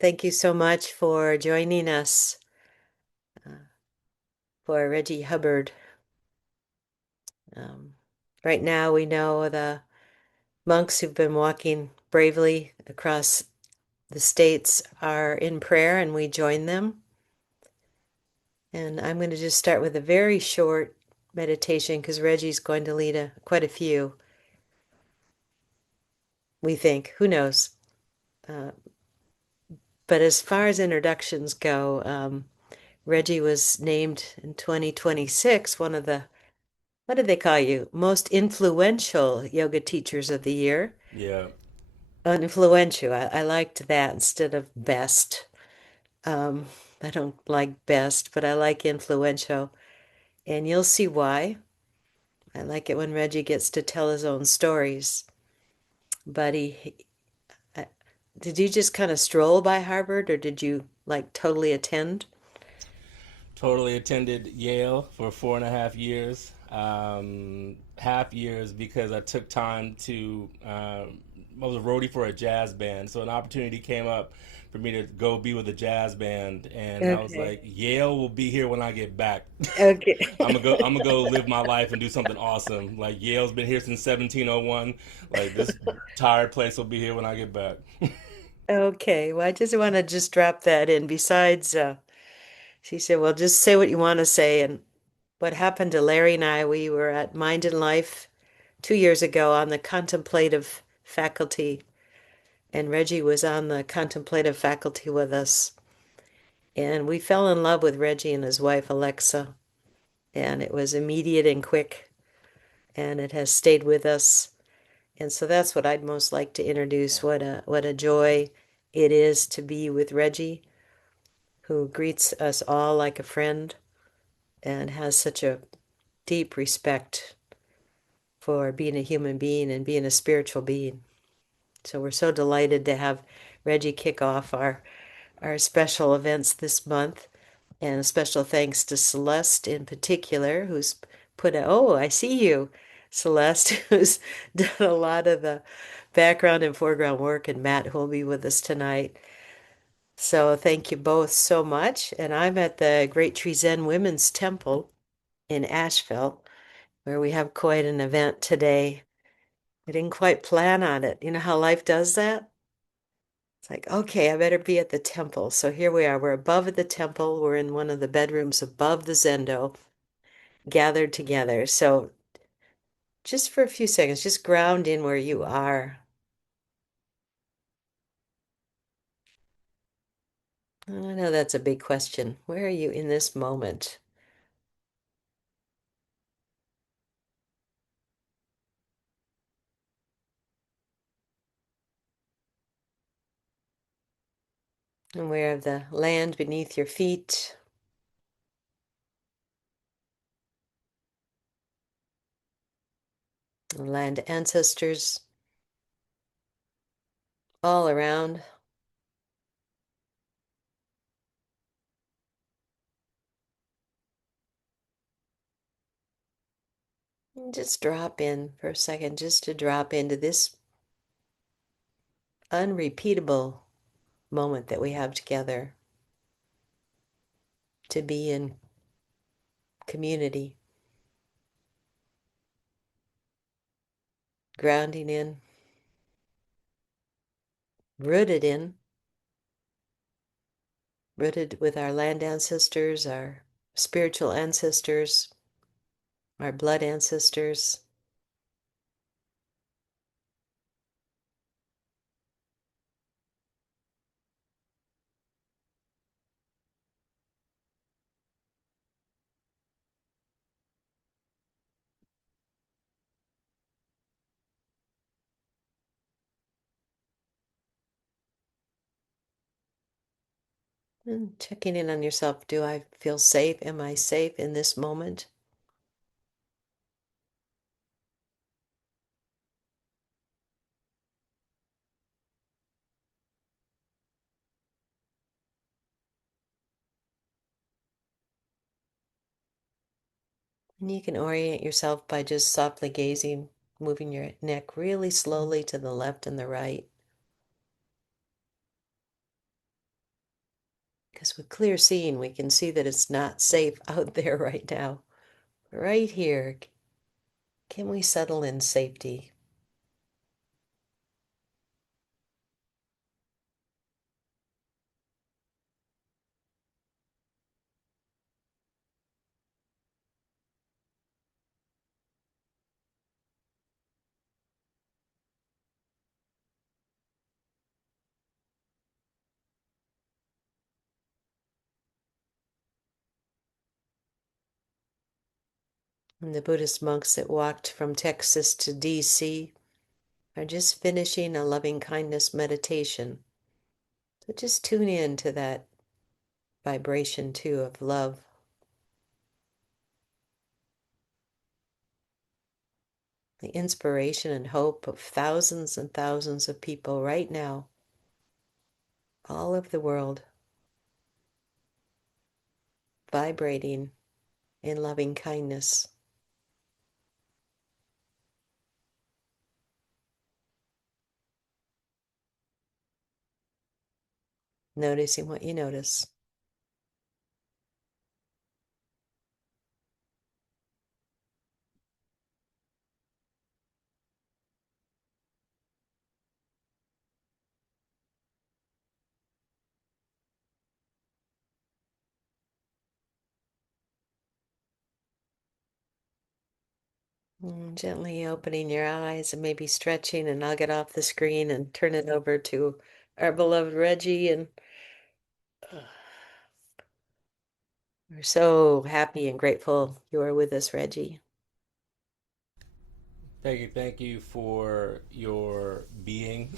Thank you so much for joining us uh, for Reggie Hubbard. Um, right now, we know the monks who've been walking bravely across the states are in prayer, and we join them. And I'm going to just start with a very short meditation because Reggie's going to lead quite a few, we think. Who knows? Uh, but as far as introductions go, Reggie was named in 2026 one of the, what did they call you? Most influential yoga teachers of the year. Yeah. Influential. I liked that instead of best. Um, I don't like best, but I like influential. And you'll see why. I like it when Reggie gets to tell his own stories. But uh, did you just kind of stroll by Harvard or did you like totally attend? Totally attended Yale for 4.5 years. Half years because I took time to. I was a roadie for a jazz band, so an opportunity came up for me to go be with a jazz band, and I was Okay. like, Yale will be here when I get back. Okay. I'm gonna go. I'm gonna go live my life and do something awesome. Like Yale's been here since 1701. Like this tired place will be here when I get back. Okay. Well, I just want to just drop that in. Besides, she said, well, just say what you want to say. And what happened to Larry and I, we were at Mind and Life 2 years ago on the contemplative faculty, and Reggie was on the contemplative faculty with us. And we fell in love with Reggie and his wife, Alexa, and it was immediate and quick, and it has stayed with us. And so that's what I'd most like to introduce. What a joy it is to be with Reggie, who greets us all like a friend and has such a deep respect for being a human being and being a spiritual being. So we're so delighted to have Reggie kick off our special events this month. And a special thanks to Celeste in particular, who's oh, I see you, Celeste, who's done a lot of the background and foreground work, and Matt, who will be with us tonight. So thank you both so much. And I'm at the Great Tree Zen Women's Temple in Asheville, where we have quite an event today. I didn't quite plan on it. You know how life does that? It's like, okay, I better be at the temple. So here we are. We're above at the temple. We're in one of the bedrooms above the Zendo, gathered together. So just for a few seconds, just ground in where you are. I know that's a big question. Where are you in this moment? Aware of the land beneath your feet, land ancestors all around. And just drop in for a second, just to drop into this unrepeatable moment that we have together to be in community, grounding in, rooted in, rooted with our land ancestors, our spiritual ancestors, our blood ancestors. And checking in on yourself. Do I feel safe? Am I safe in this moment? And you can orient yourself by just softly gazing, moving your neck really slowly to the left and the right. Because with clear seeing, we can see that it's not safe out there right now. Right here, can we settle in safety? And the Buddhist monks that walked from Texas to DC are just finishing a loving kindness meditation. So just tune in to that vibration too of love, the inspiration and hope of thousands and thousands of people right now, all over the world, vibrating in loving kindness, noticing what you notice. Gently opening your eyes and maybe stretching, and I'll get off the screen and turn it over to our beloved Reggie. And we're so happy and grateful you are with us, Reggie. Thank you for your being.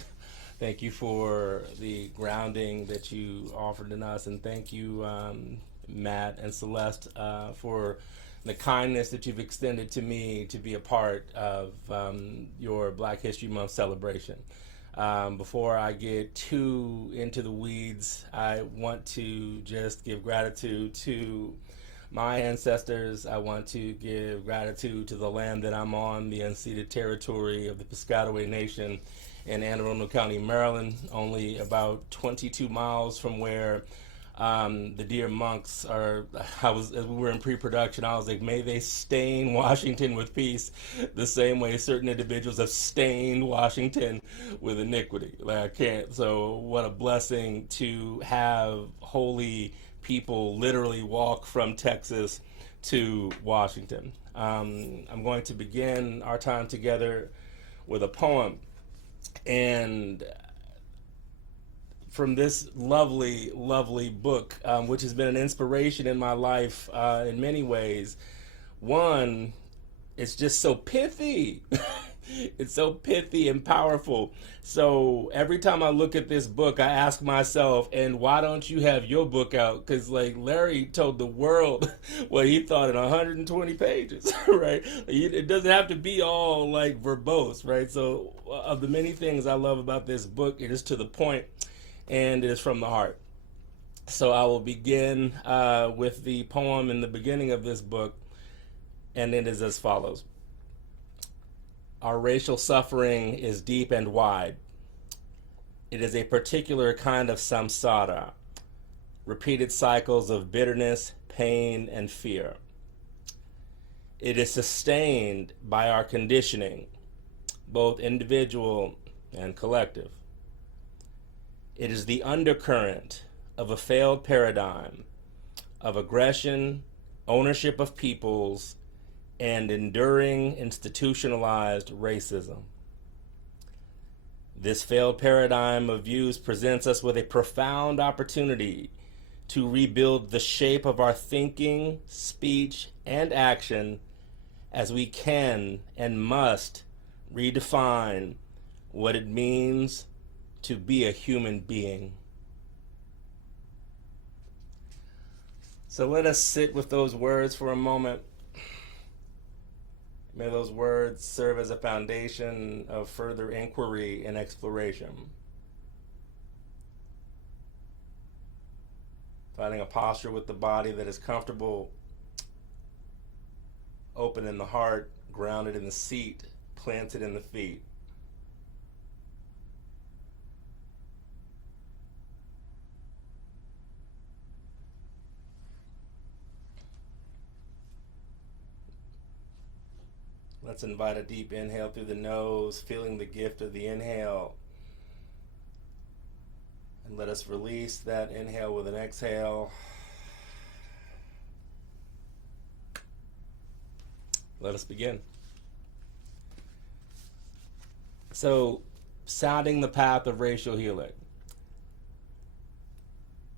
Thank you for the grounding that you offered in us, and thank you, Matt and Celeste, for the kindness that you've extended to me to be a part of your Black History Month celebration. Before I get too into the weeds, I want to just give gratitude to my ancestors. I want to give gratitude to the land that I'm on, the unceded territory of the Piscataway Nation in Anne Arundel County, Maryland, only about 22 miles from where the dear monks are. As we were in pre-production, I was like, may they stain Washington with peace the same way certain individuals have stained Washington with iniquity. Like, I can't. So what a blessing to have holy people literally walk from Texas to Washington. I'm going to begin our time together with a poem. And from this lovely, lovely book, which has been an inspiration in my life in many ways. One, it's just so pithy. It's so pithy and powerful. So every time I look at this book, I ask myself, and why don't you have your book out? Because like Larry told the world what he thought in 120 pages, right? It doesn't have to be all like verbose, right? So of the many things I love about this book, it is to the point and it is from the heart. So I will begin with the poem in the beginning of this book, and it is as follows. Our racial suffering is deep and wide. It is a particular kind of samsara, repeated cycles of bitterness, pain, and fear. It is sustained by our conditioning, both individual and collective. It is the undercurrent of a failed paradigm of aggression, ownership of peoples, and enduring institutionalized racism. This failed paradigm of views presents us with a profound opportunity to rebuild the shape of our thinking, speech, and action as we can and must redefine what it means to be a human being. So let us sit with those words for a moment. May those words serve as a foundation of further inquiry and exploration. Finding a posture with the body that is comfortable, open in the heart, grounded in the seat, planted in the feet. Let's invite a deep inhale through the nose, feeling the gift of the inhale. And let us release that inhale with an exhale. Let us begin. So, sounding the path of racial healing.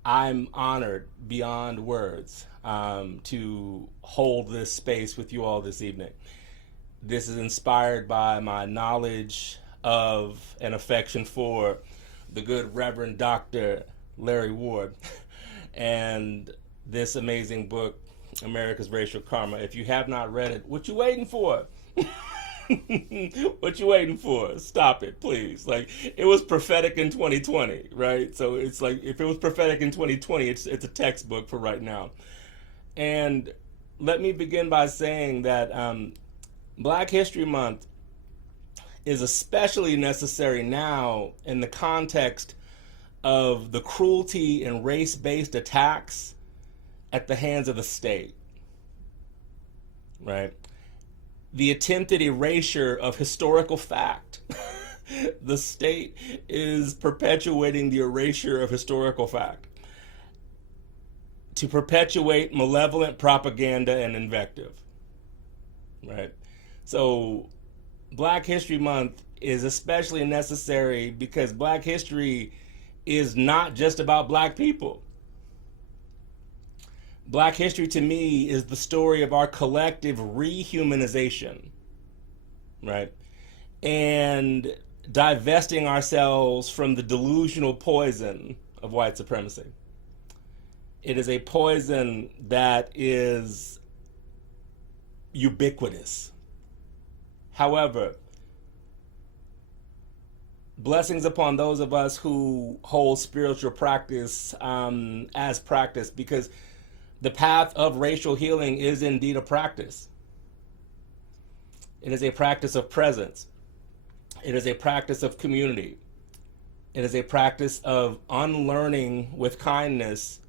I'm honored beyond words to hold this space with you all this evening. This is inspired by my knowledge of and affection for the good Reverend Dr. Larry Ward and this amazing book, America's Racial Karma. If you have not read it, what you waiting for? What you waiting for? Stop it, please. Like, it was prophetic in 2020, right? So it's like, if it was prophetic in 2020, it's a textbook for right now. And let me begin by saying that Black History Month is especially necessary now in the context of the cruelty and race-based attacks at the hands of the state, right? The attempted erasure of historical fact. The state is perpetuating the erasure of historical fact to perpetuate malevolent propaganda and invective, right? So Black History Month is especially necessary because Black history is not just about Black people. Black history to me is the story of our collective re-humanization, right? And divesting ourselves from the delusional poison of white supremacy. It is a poison that is ubiquitous. However, blessings upon those of us who hold spiritual practice as practice, because the path of racial healing is indeed a practice. It is a practice of presence. It is a practice of community. It is a practice of unlearning with kindness,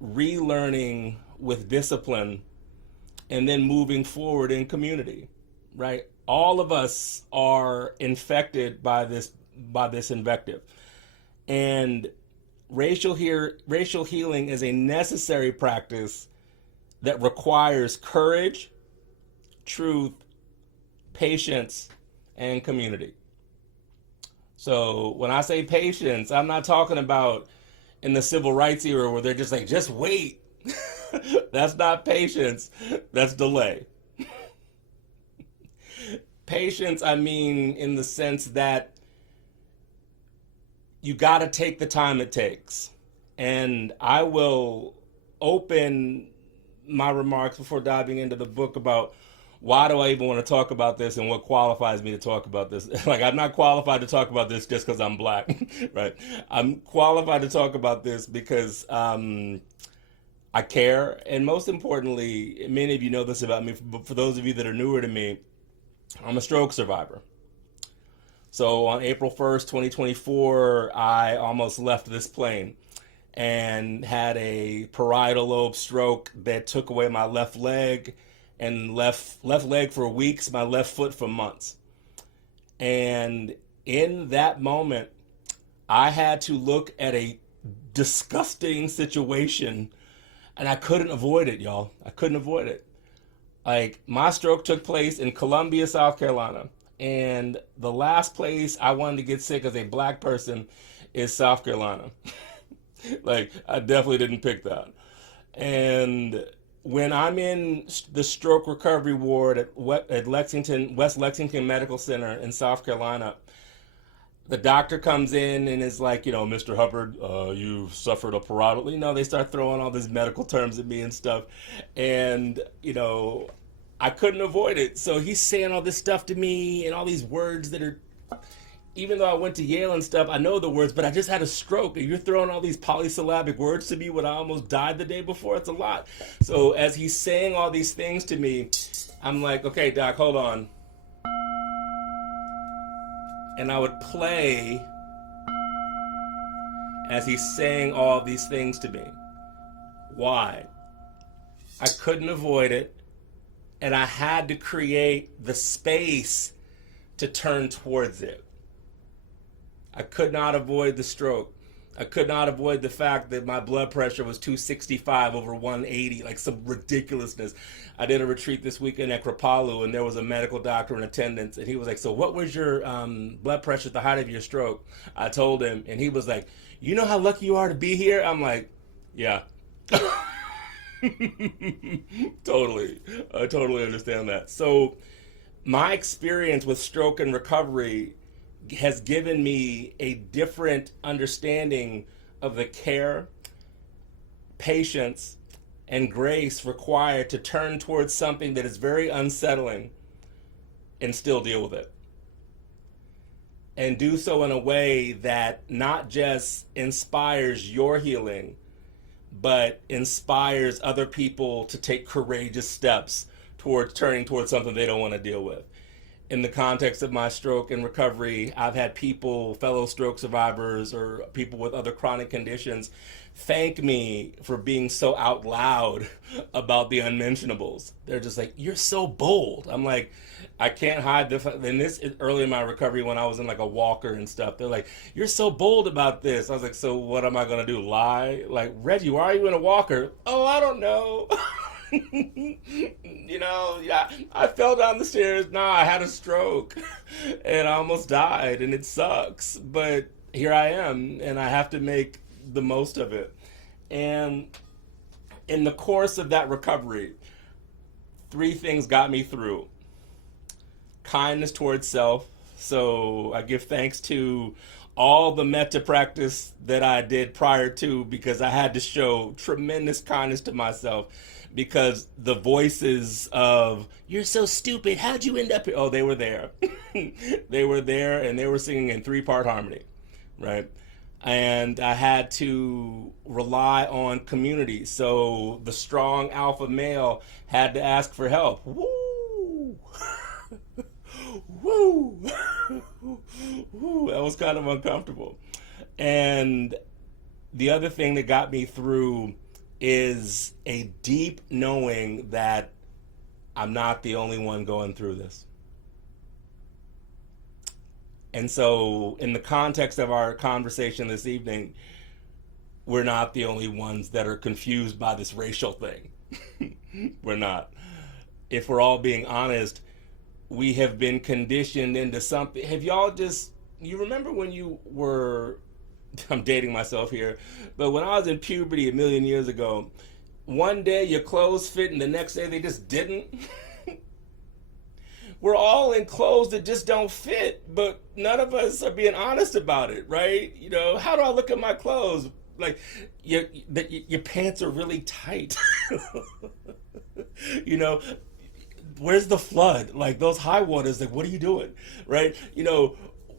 relearning with discipline, and then moving forward in community, right? All of us are infected by this invective. And racial healing is a necessary practice that requires courage, truth, patience, and community. So when I say patience, I'm not talking about in the civil rights era where they're just like, just wait. That's not patience, that's delay. Patience, I mean, in the sense that you got to take the time it takes. And I will open my remarks before diving into the book about why do I even want to talk about this and what qualifies me to talk about this. Like, I'm not qualified to talk about this just because I'm Black, right? I'm qualified to talk about this because I care. And most importantly, many of you know this about me, but for those of you that are newer to me, I'm a stroke survivor. So on April 1st, 2024, I almost left this plane and had a parietal lobe stroke that took away my left leg and left leg for weeks, my left foot for months. And in that moment, I had to look at a disgusting situation and I couldn't avoid it, y'all. I couldn't avoid it. Like, my stroke took place in Columbia, South Carolina. And the last place I wanted to get sick as a Black person is South Carolina. Like, I definitely didn't pick that. And when I'm in the stroke recovery ward at West Lexington Medical Center in South Carolina, the doctor comes in and is like, Mr. Hubbard, you've suffered a parietal. They start throwing all these medical terms at me and stuff. And, I couldn't avoid it. So he's saying all this stuff to me and all these words that are, even though I went to Yale and stuff, I know the words, but I just had a stroke. And you're throwing all these polysyllabic words to me when I almost died the day before. It's a lot. So as he's saying all these things to me, I'm like, okay, doc, hold on. And I would play as he's saying all these things to me. Why? I couldn't avoid it. and I had to create the space to turn towards it. I could not avoid the stroke. I could not avoid the fact that my blood pressure was 265 over 180, like some ridiculousness. I did a retreat this weekend at Kripalu, and there was a medical doctor in attendance, and he was like, "So, what was your blood pressure at the height of your stroke?" I told him, and he was like, "You know how lucky you are to be here?" I'm like, "Yeah." Totally. I totally understand that. So, my experience with stroke and recovery has given me a different understanding of the care, patience, and grace required to turn towards something that is very unsettling and still deal with it. And do so in a way that not just inspires your healing, but inspires other people to take courageous steps towards turning towards something they don't want to deal with. In the context of my stroke and recovery, I've had people, fellow stroke survivors or people with other chronic conditions, thank me for being so out loud about the unmentionables. They're just like, "You're so bold." I'm like, I can't hide the fact. And this is early in my recovery when I was in like a walker and stuff. They're like, "You're so bold about this." I was like, "So what am I going to do? Lie?" Like, "Reggie, why are you in a walker?" "Oh, I don't know." Yeah, I fell down the stairs. Nah, I had a stroke and I almost died, and it sucks. But here I am, and I have to make the most of it. And in the course of that recovery, three things got me through: kindness towards self. So I give thanks to all the metta practice that I did prior to, because I had to show tremendous kindness to myself, because the voices of "you're so stupid, how'd you end up here?" Oh, they were there. They were there, and they were singing in three-part harmony, right? And I had to rely on community. So the strong alpha male had to ask for help. Woo! Woo! Woo! That was kind of uncomfortable. And the other thing that got me through is a deep knowing that I'm not the only one going through this. And so, in the context of our conversation this evening, we're not the only ones that are confused by this racial thing. We're not. If we're all being honest, we have been conditioned into something. Have y'all just, you remember when you were, I'm dating myself here, but when I was in puberty a million years ago, one day your clothes fit and the next day they just didn't? We're all in clothes that just don't fit, but none of us are being honest about it, right? How do I look at my clothes? Like, your pants are really tight. you know, where's the flood? Like, those high waters, like, what are you doing? Right?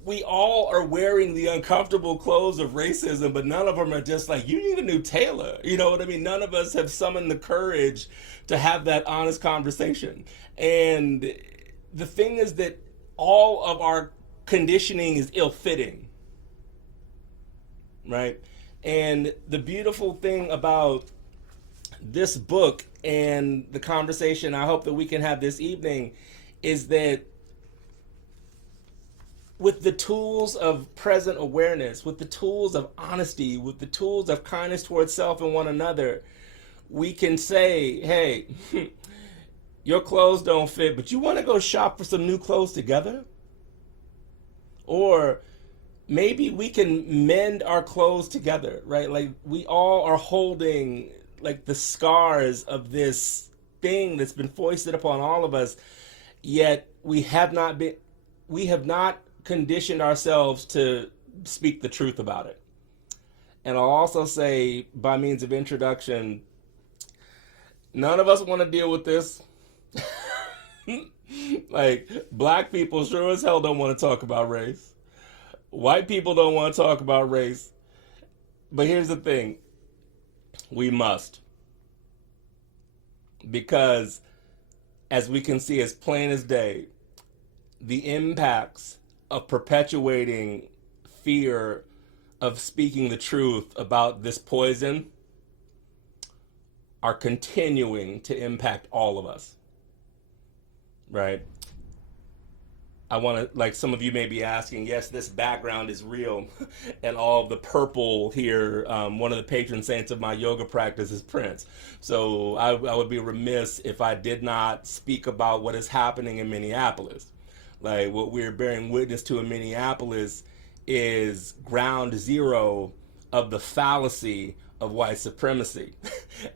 We all are wearing the uncomfortable clothes of racism, but none of them are just like, "You need a new tailor." You know what I mean? None of us have summoned the courage to have that honest conversation. And the thing is that all of our conditioning is ill-fitting, right? And the beautiful thing about this book and the conversation I hope that we can have this evening is that with the tools of present awareness, with the tools of honesty, with the tools of kindness towards self and one another, we can say, "Hey, your clothes don't fit, but you want to go shop for some new clothes together?" Or maybe we can mend our clothes together, right? Like, we all are holding like the scars of this thing that's been foisted upon all of us, yet we have not conditioned ourselves to speak the truth about it. And I'll also say, by means of introduction, none of us want to deal with this. Like, black people sure as hell don't want to talk about race. White people don't want to talk about race. But here's the thing: we must. Because, as we can see as plain as day, the impacts of perpetuating fear of speaking the truth about this poison are continuing to impact all of us. right? I want to, like some of you may be asking, yes, this background is real. And all of the purple here, one of the patron saints of my yoga practice is Prince. So I would be remiss if I did not speak about what is happening in Minneapolis. Like what we're bearing witness to in Minneapolis is ground zero of the fallacy of white supremacy.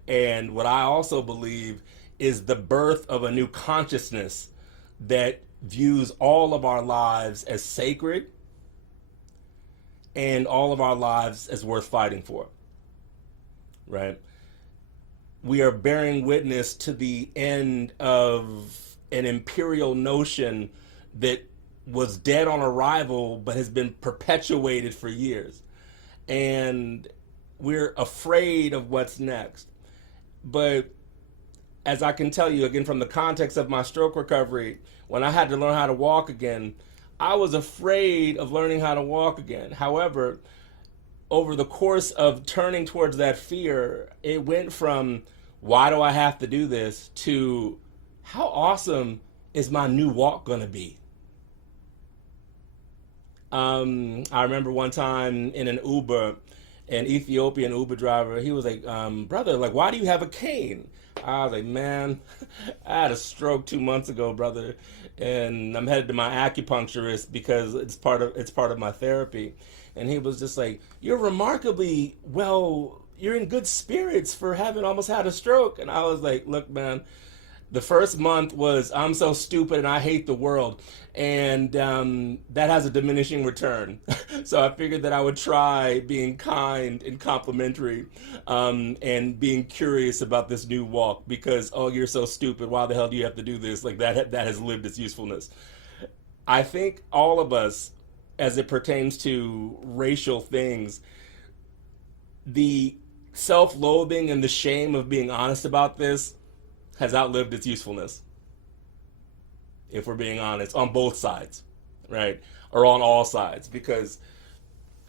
And what I also believe is the birth of a new consciousness that views all of our lives as sacred and all of our lives as worth fighting for, right? We are bearing witness to the end of an imperial notion that was dead on arrival but has been perpetuated for years. And we're afraid of what's next. But as I can tell you, again, from the context of my stroke recovery, when I had to learn how to walk again, I was afraid of learning how to walk again. However, over the course of turning towards that fear, it went from, why do I have to do this, to how awesome is my new walk going to be? I remember one time in an Uber, an Ethiopian Uber driver, he was like, brother, like, why do you have a cane? I was like, man, I had a stroke 2 months ago, brother, and I'm headed to my acupuncturist because it's part of my therapy. And he was just like, you're remarkably well, you're in good spirits for having almost had a stroke. And I was like, look, man, the first month was I'm so stupid and I hate the world, and that has a diminishing return. So I figured that I would try being kind and complimentary, and being curious about this new walk because, oh, you're so stupid, why the hell do you have to do this? Like that has lived its usefulness. I think all of us, as it pertains to racial things, the self-loathing and the shame of being honest about this has outlived its usefulness, if we're being honest, on both sides, right? Or on all sides, because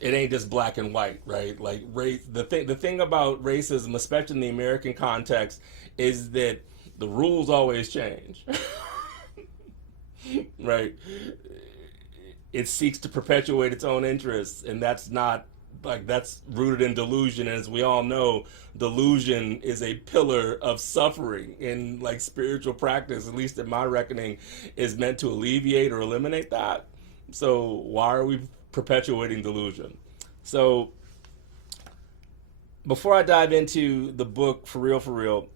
it ain't just black and white, right? Like race, the thing about racism, especially in the American context, is that the rules always change. Right? It seeks to perpetuate its own interests, and that's not, like, that's rooted in delusion. And as we all know, delusion is a pillar of suffering in, like, spiritual practice, at least in my reckoning, is meant to alleviate or eliminate that. So why are we perpetuating delusion? So before I dive into the book for real,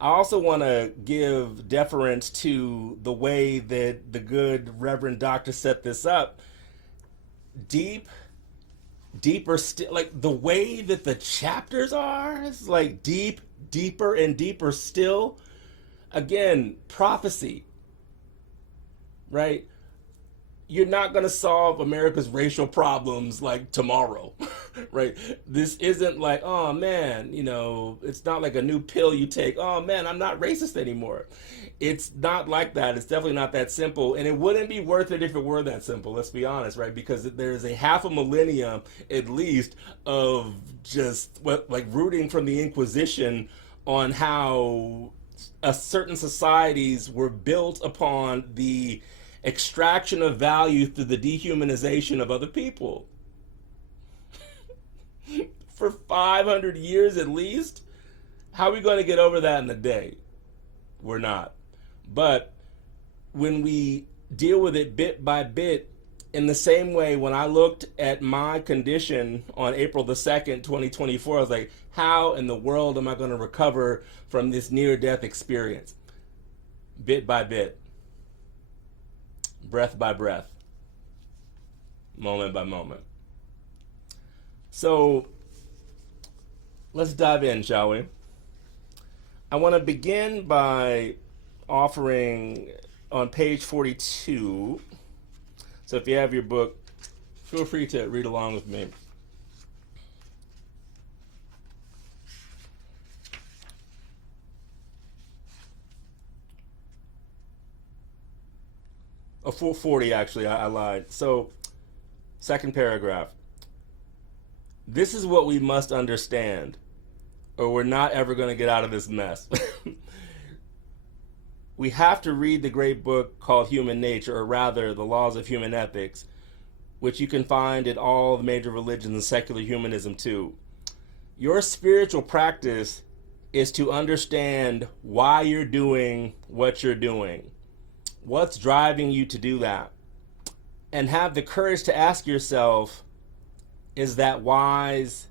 I also want to give deference to the way that the good Reverend Doctor set this up. Deeper still, like the way that the chapters are, it's like deeper and deeper still. Again, prophecy, right? You're not going to solve America's racial problems like tomorrow, right? This isn't like, oh man, it's not like a new pill you take. Oh man, I'm not racist anymore. It's not like that. It's definitely not that simple. And it wouldn't be worth it if it were that simple, let's be honest, right? Because there's a half a millennium at least of just like rooting from the Inquisition on how certain societies were built upon the extraction of value through the dehumanization of other people. For 500 years at least? How are we going to get over that in a day? We're not. But when we deal with it bit by bit, in the same way, when I looked at my condition on April the 2nd, 2024, I was like, how in the world am I going to recover from this near-death experience? Bit by bit. Breath by breath, moment by moment. So let's dive in, shall we? I want to begin by offering on page 42. So if you have your book, feel free to read along with me. A 440, actually, I lied. So, second paragraph. This is what we must understand, or we're not ever going to get out of this mess. we have to read the great book called Human Nature, or rather, The Laws of Human Ethics, which you can find in all the major religions and secular humanism too. Your spiritual practice is to understand why you're doing what you're doing, what's driving you to do that, and have the courage to ask yourself, is that wise?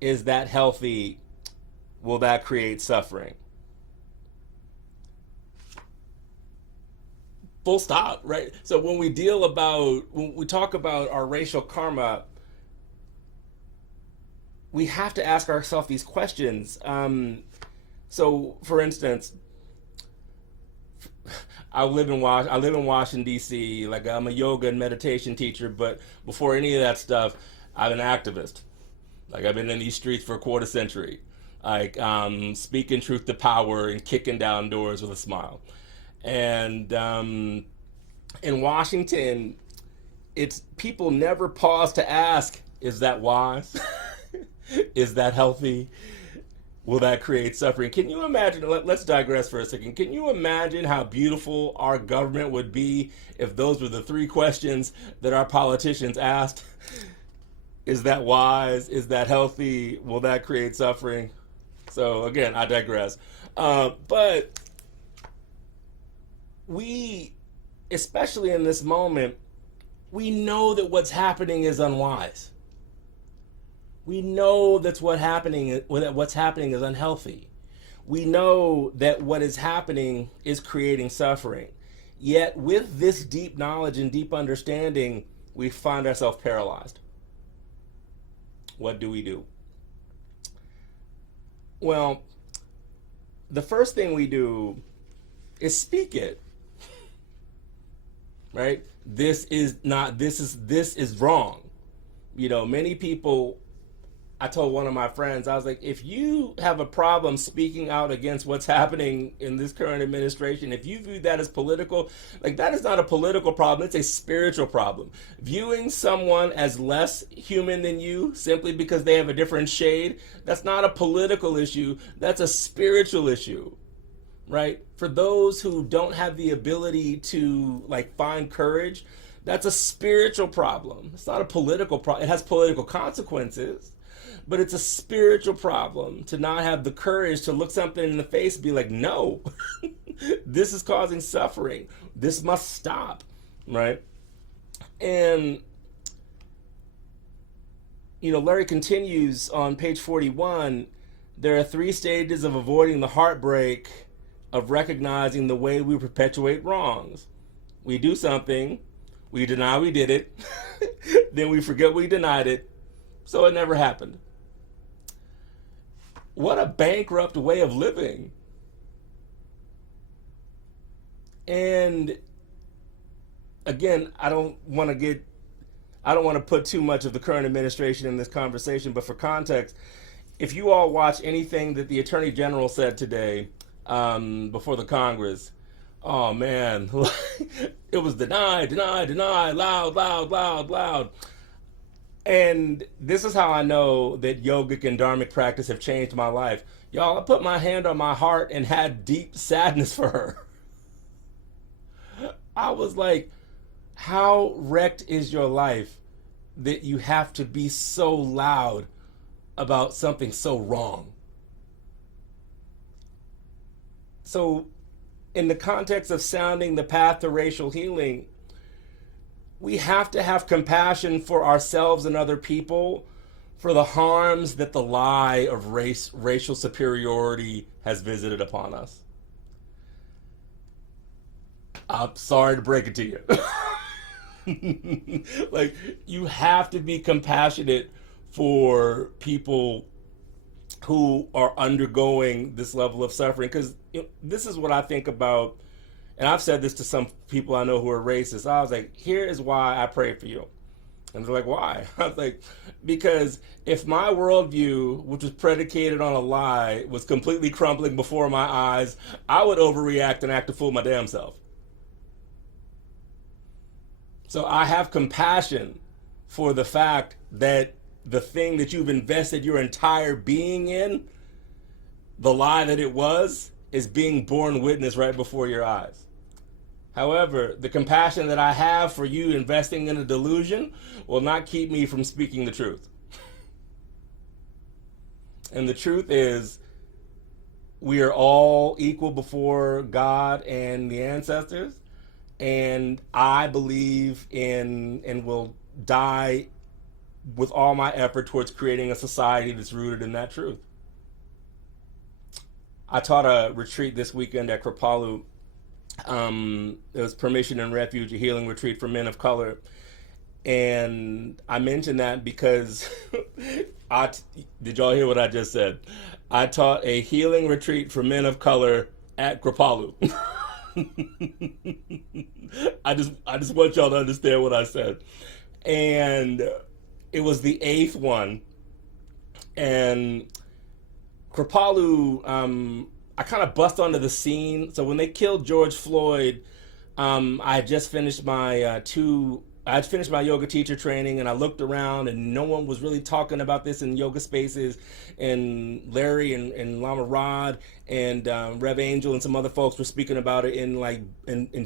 Is that healthy? Will that create suffering? Full stop, right? So when we talk about our racial karma, we have to ask ourselves these questions. So, for instance, I live in Washington D.C. Like, I'm a yoga and meditation teacher, but before any of that stuff, I'm an activist. Like, I've been in these streets for a quarter century, like, speaking truth to power and kicking down doors with a smile. And in Washington, it's people never pause to ask, is that wise? Is that healthy? Will that create suffering? Can you imagine? Let's digress for a second. Can you imagine how beautiful our government would be if those were the three questions that our politicians asked? Is that wise? Is that healthy? Will that create suffering? So again, I digress. But we, especially in this moment, we know that what's happening is unwise. We know that's what's happening is unhealthy. We know that what is happening is creating suffering. Yet with this deep knowledge and deep understanding, we find ourselves paralyzed. What do we do? Well, the first thing we do is speak it. Right? This is wrong. You know, many people, I told one of my friends, I was like, if you have a problem speaking out against what's happening in this current administration, if you view that as political, like, that is not a political problem, it's a spiritual problem. Viewing someone as less human than you simply because they have a different shade, that's not a political issue, that's a spiritual issue, right? For those who don't have the ability to, like, find courage, that's a spiritual problem. It's not a political problem. It has political consequences, but it's a spiritual problem to not have the courage to look something in the face and be like, no, this is causing suffering. This must stop, right? And, you know, Larry continues on page 41, there are 3 stages of avoiding the heartbreak of recognizing the way we perpetuate wrongs. We do something, we deny we did it, then we forget we denied it, so it never happened. What a bankrupt way of living. And again, I don't want to put too much of the current administration in this conversation, but for context, if you all watch anything that the Attorney General said today before the Congress, oh man, it was denied, loud, loud, loud, loud. And this is how I know that yogic and dharmic practice have changed my life. Y'all, I put my hand on my heart and had deep sadness for her. I was like, how wrecked is your life that you have to be so loud about something so wrong? So, in the context of sounding the path to racial healing, we have to have compassion for ourselves and other people for the harms that the lie of racial superiority has visited upon us. I'm sorry to break it to you. Like, you have to be compassionate for people who are undergoing this level of suffering, because this is what I think about. And I've said this to some people I know who are racist. I was like, here is why I pray for you. And they're like, why? I was like, because if my worldview, which was predicated on a lie, was completely crumbling before my eyes, I would overreact and act a fool my damn self. So I have compassion for the fact that the thing that you've invested your entire being in, the lie that it was, is being borne witness right before your eyes. However, the compassion that I have for you investing in a delusion will not keep me from speaking the truth. And the truth is, we are all equal before God and the ancestors. And I believe in and will die with all my effort towards creating a society that's rooted in that truth. I taught a retreat this weekend at Kripalu. It was Permission and Refuge, a healing retreat for men of color. And I mentioned that because did y'all hear what I just said? I taught a healing retreat for men of color at Kripalu. I just want y'all to understand what I said. And it was the eighth one. And Kripalu, I kind of bust onto the scene. So when they killed George Floyd, I had just finished my I had finished my yoga teacher training, and I looked around, and no one was really talking about this in yoga spaces. And Larry and Lama Rod and Rev Angel and some other folks were speaking about it in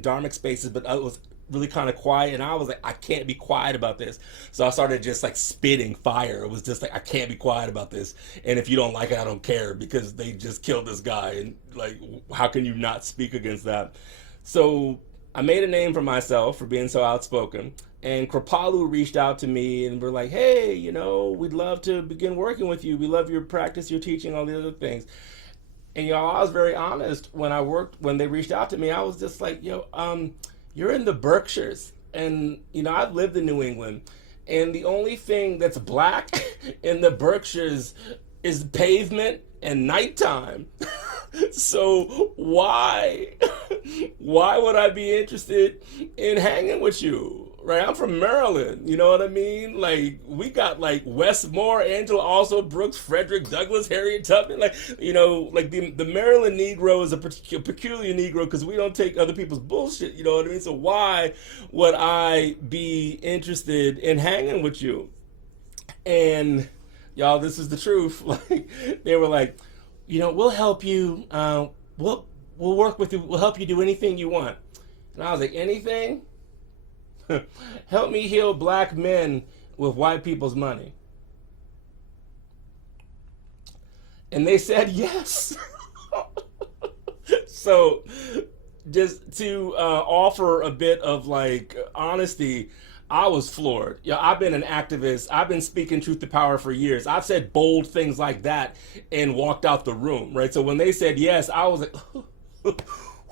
dharmic spaces, but it was really kind of quiet, and I was like, I can't be quiet about this. So I started just like spitting fire. It was just like, I can't be quiet about this, and if you don't like it, I don't care, because they just killed this guy, and like, how can you not speak against that? So I made a name for myself for being so outspoken, and Kripalu reached out to me and were like, hey, we'd love to begin working with you. We love your practice, your teaching, all the other things. And I was very honest when they reached out to me. I was just like, you're in the Berkshires, and I've lived in New England, and the only thing that's black in the Berkshires is pavement and nighttime. So why would I be interested in hanging with you? Right? I'm from Maryland. You know what I mean? Like, we got like Westmore, Angela, also Brooks, Frederick Douglass, Harriet Tubman. Like, like the Maryland Negro is a peculiar Negro because we don't take other people's bullshit. You know what I mean? So why would I be interested in hanging with you? And y'all, this is the truth. Like, they were like, we'll help you. We'll work with you. We'll help you do anything you want. And I was like, anything? Help me heal black men with white people's money. And they said yes. So just to offer a bit of like honesty, I was floored. I've been an activist. I've been speaking truth to power for years. I've said bold things like that and walked out the room, right? So when they said yes, I was like,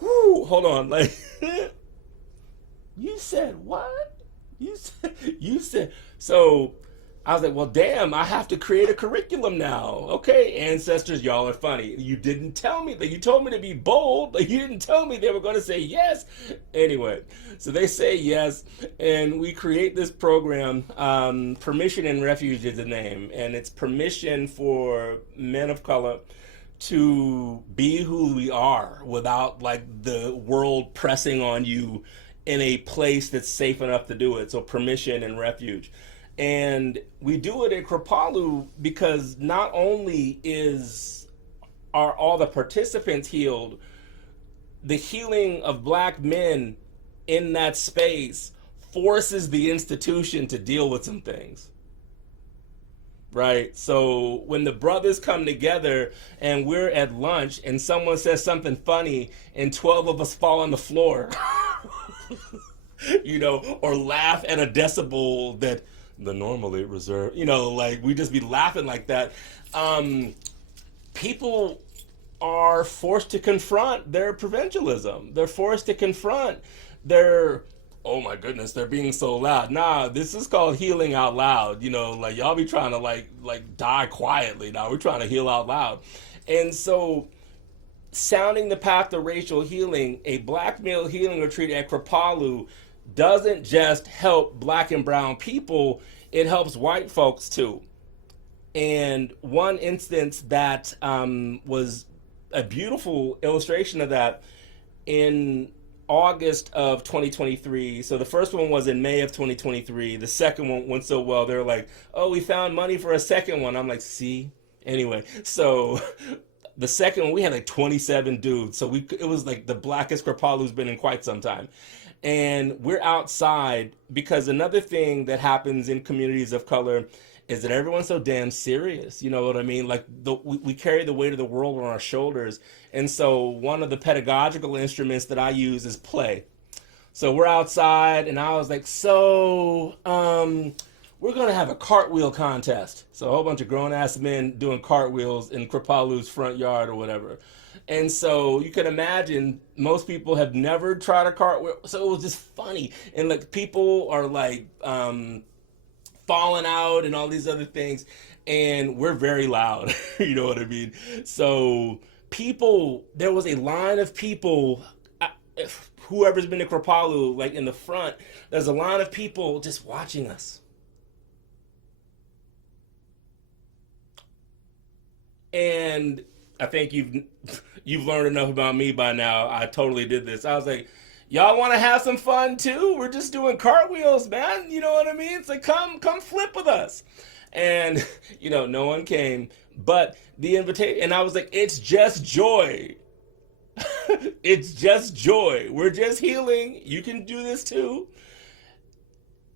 whoo, hold on. Like, you said what? You said. So I was like, well, damn, I have to create a curriculum now. Okay, ancestors, y'all are funny. You didn't tell me that. You told me to be bold, but you didn't tell me they were going to say yes. Anyway, so they say yes, and we create this program. Permission and Refuge is the name, and it's permission for men of color to be who we are without like the world pressing on you in a place that's safe enough to do it. So permission and refuge. And we do it at Kripalu because not only are all the participants healed, the healing of black men in that space forces the institution to deal with some things. Right? So when the brothers come together and we're at lunch and someone says something funny and 12 of us fall on the floor, or laugh at a decibel that the normally reserved, like we just be laughing like that. People are forced to confront their provincialism. They're forced to confront their, oh my goodness, they're being so loud. Nah, this is called healing out loud. Like y'all be trying to like die quietly. Now we're trying to heal out loud. And so sounding the path to racial healing, a black male healing retreat at Kripalu doesn't just help black and brown people, it helps white folks too. And one instance that was a beautiful illustration of that in August of 2023. So the first one was in May of 2023. The second one went so well, they're like, oh, we found money for a second one. I'm like, see? Anyway, so The second one we had like 27 dudes, so we it was like the blackest Kripalu's been in quite some time. And we're outside because another thing that happens in communities of color is that everyone's so damn serious. You know what I mean? Like we carry the weight of the world on our shoulders. And so one of the pedagogical instruments that I use is play. So we're outside, and I was like, we're gonna have a cartwheel contest. So a whole bunch of grown ass men doing cartwheels in Kripalu's front yard or whatever. And so you can imagine most people have never tried a cartwheel, so it was just funny. And like people are like falling out and all these other things, and we're very loud. You know what I mean? So people, there was a line of people. Whoever's been to Kripalu, like in the front, there's a line of people just watching us. And I think you've learned enough about me by now. I totally did this. I was like, y'all want to have some fun too? We're just doing cartwheels, man. You know what I mean? It's like come flip with us. And no one came, but the invitation, and I was like, it's just joy. It's just joy. We're just healing. You can do this too.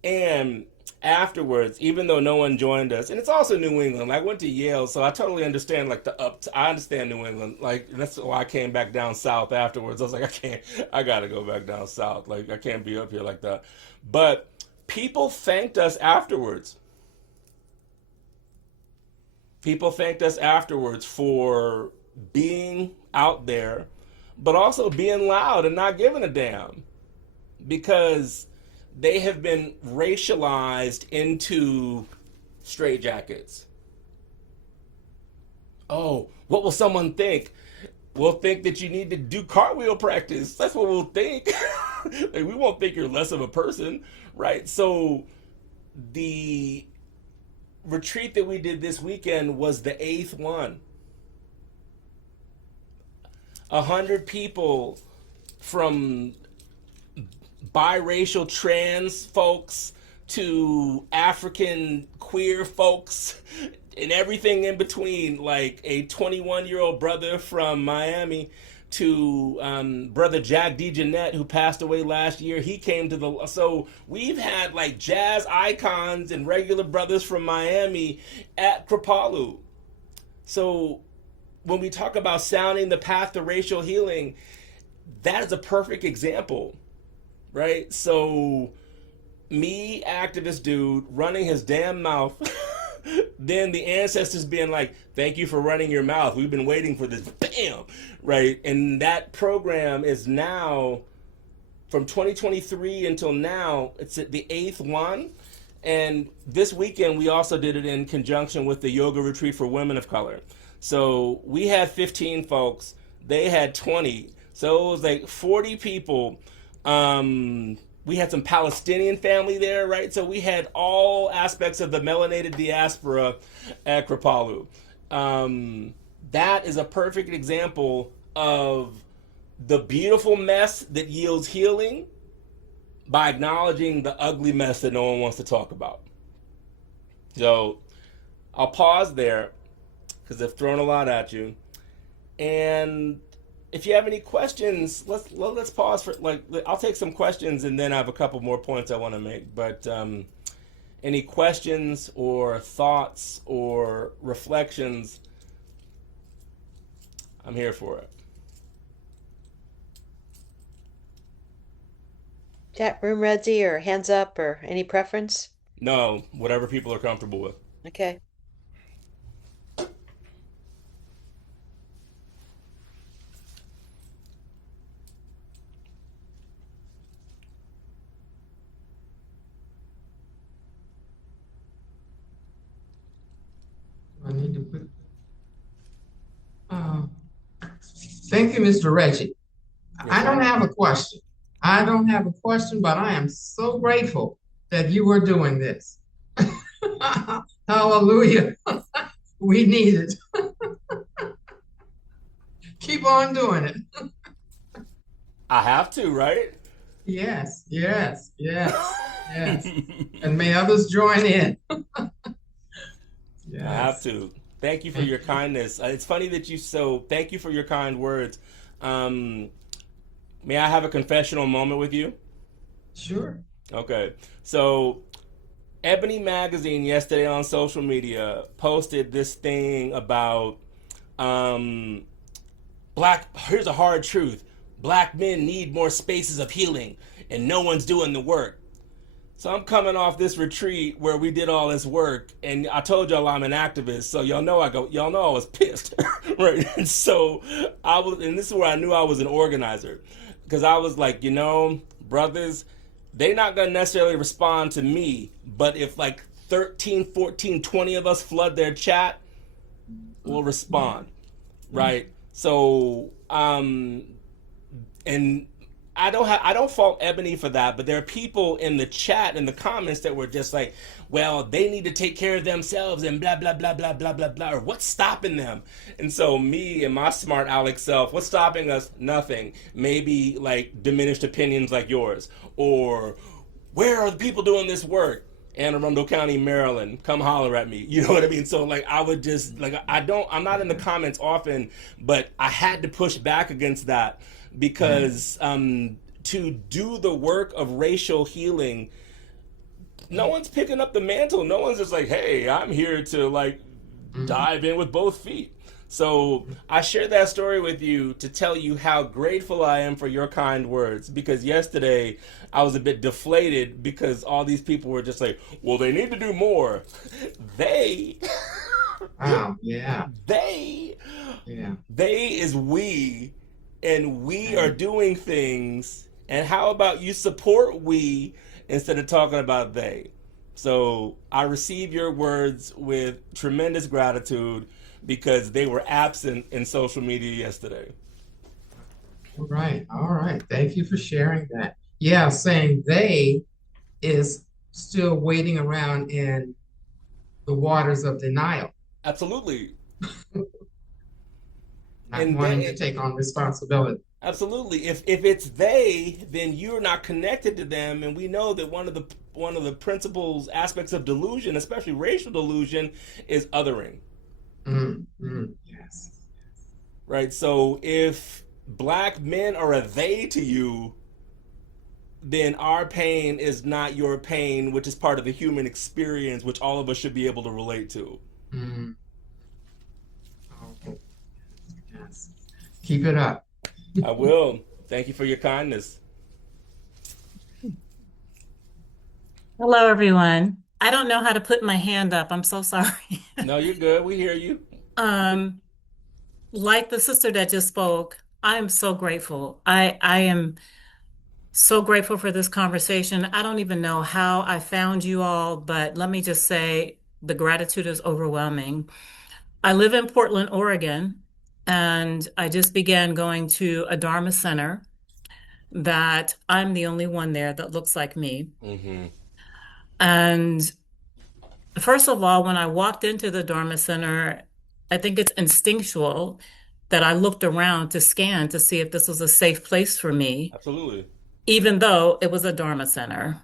And afterwards, even though no one joined us, and it's also New England. I went to Yale, so I totally understand like I understand New England. Like that's why I came back down south afterwards. I was like, I gotta go back down south. Like I can't be up here like that. But people thanked us afterwards. People thanked us afterwards for being out there, but also being loud and not giving a damn, because they have been racialized into straitjackets. Oh, what will someone think? We'll think that you need to do cartwheel practice. That's what we'll think. Like, we won't think you're less of a person, right? So the retreat that we did this weekend was the 8th one. 100 people, from biracial trans folks to African queer folks and everything in between, like a 21-year-old brother from Miami to brother Jack DeJohnette, who passed away last year. He came to the, so we've had like jazz icons and regular brothers from Miami at Kripalu. So when we talk about sounding the path to racial healing, that is a perfect example, right? So me, activist dude, running his damn mouth, then the ancestors being like, thank you for running your mouth. We've been waiting for this. Bam! Right? And that program is now, from 2023 until now, it's at the 8th one. And this weekend, we also did it in conjunction with the yoga retreat for women of color. So we had 15 folks. They had 20. So it was like 40 people. We had some Palestinian family there, right? So we had all aspects of the melanated diaspora at Kripalu. That is a perfect example of the beautiful mess that yields healing by acknowledging the ugly mess that no one wants to talk about. So I'll pause there because I've thrown a lot at you. And if you have any questions, let's pause for, like, I'll take some questions and then I have a couple more points I want to make. But any questions or thoughts or reflections, I'm here for it. Chat room, Reggie, or hands up, or any preference? No, whatever people are comfortable with. Okay. I need to put. Uh, Thank you, Mr. Reggie. Yes, I don't ma'am. have a question. I don't have a question, but I am so grateful that you are doing this. Hallelujah. We need it. Keep on doing it. I have to, right? Yes, yes, yes, yes. And may others join in. I have Yes. to. Thank you for Thank your you. kindness. It's funny that you so. Thank you for your kind words. Um, may I have a confessional moment with you? Sure. Okay. So, Ebony Magazine yesterday on social media posted this thing about um, black. Here's a hard truth: black men need more spaces of healing, and no one's doing the work. So I'm coming off this retreat where we did all this work, and I told y'all I'm an activist, so y'all know I was pissed, right? And so I was, and this is where I knew I was an organizer, because I was like, brothers, they not gonna necessarily respond to me, but if like 13, 14, 20 of us flood their chat, we'll respond, right? So and I don't fault Ebony for that, but there are people in the chat in the comments that were just like, well, they need to take care of themselves and blah blah blah blah blah blah blah, or what's stopping them? And so me and my smart Alex self, what's stopping us? Nothing. Maybe like diminished opinions like yours, or where are the people doing this work? Anne Arundel County, Maryland, come holler at me. You know what I mean? So like I would just like I'm not in the comments often, but I had to push back against that because to do the work of racial healing, no one's picking up the mantle. No one's just like, hey, I'm here to like Mhm. dive in with both feet. So I share that story with you to tell you how grateful I am for your kind words. Because yesterday I was a bit deflated because all these people were just like, well, they need to do more. They, Wow. Yeah. they, Yeah. they is we, and we are doing things. And how about you support we instead of talking about they? So I receive your words with tremendous gratitude because they were absent in social media yesterday. All right. All right. Thank you for sharing that. Yeah, saying they is still waiting around in the waters of denial, Absolutely. not And wanting to they take on responsibility. absolutely. If it's they, then you're not connected to them, and we know that one of the principles aspects of delusion, especially racial delusion, is othering. Yes. Right? So if black men are a they to you, then our pain is not your pain, which is part of the human experience, which all of us should be able to relate to. Mm, powerful. Yes. Keep it up. I will. Thank you for your kindness. Hello, everyone. I don't know how to put my hand up. I'm so sorry. No, you're good. We hear you. Um, like the sister that just spoke, I am so grateful. I am so grateful for this conversation. I don't even know how I found you all, but let me just say the gratitude is overwhelming. I live in Portland, Oregon, and I just began going to a Dharma center that I'm the only one there that looks like me. Mm-hmm. And first of all, when I walked into the Dharma Center, I think it's instinctual that I looked around to scan to see if this was a safe place for me, Absolutely. even though it was a Dharma Center,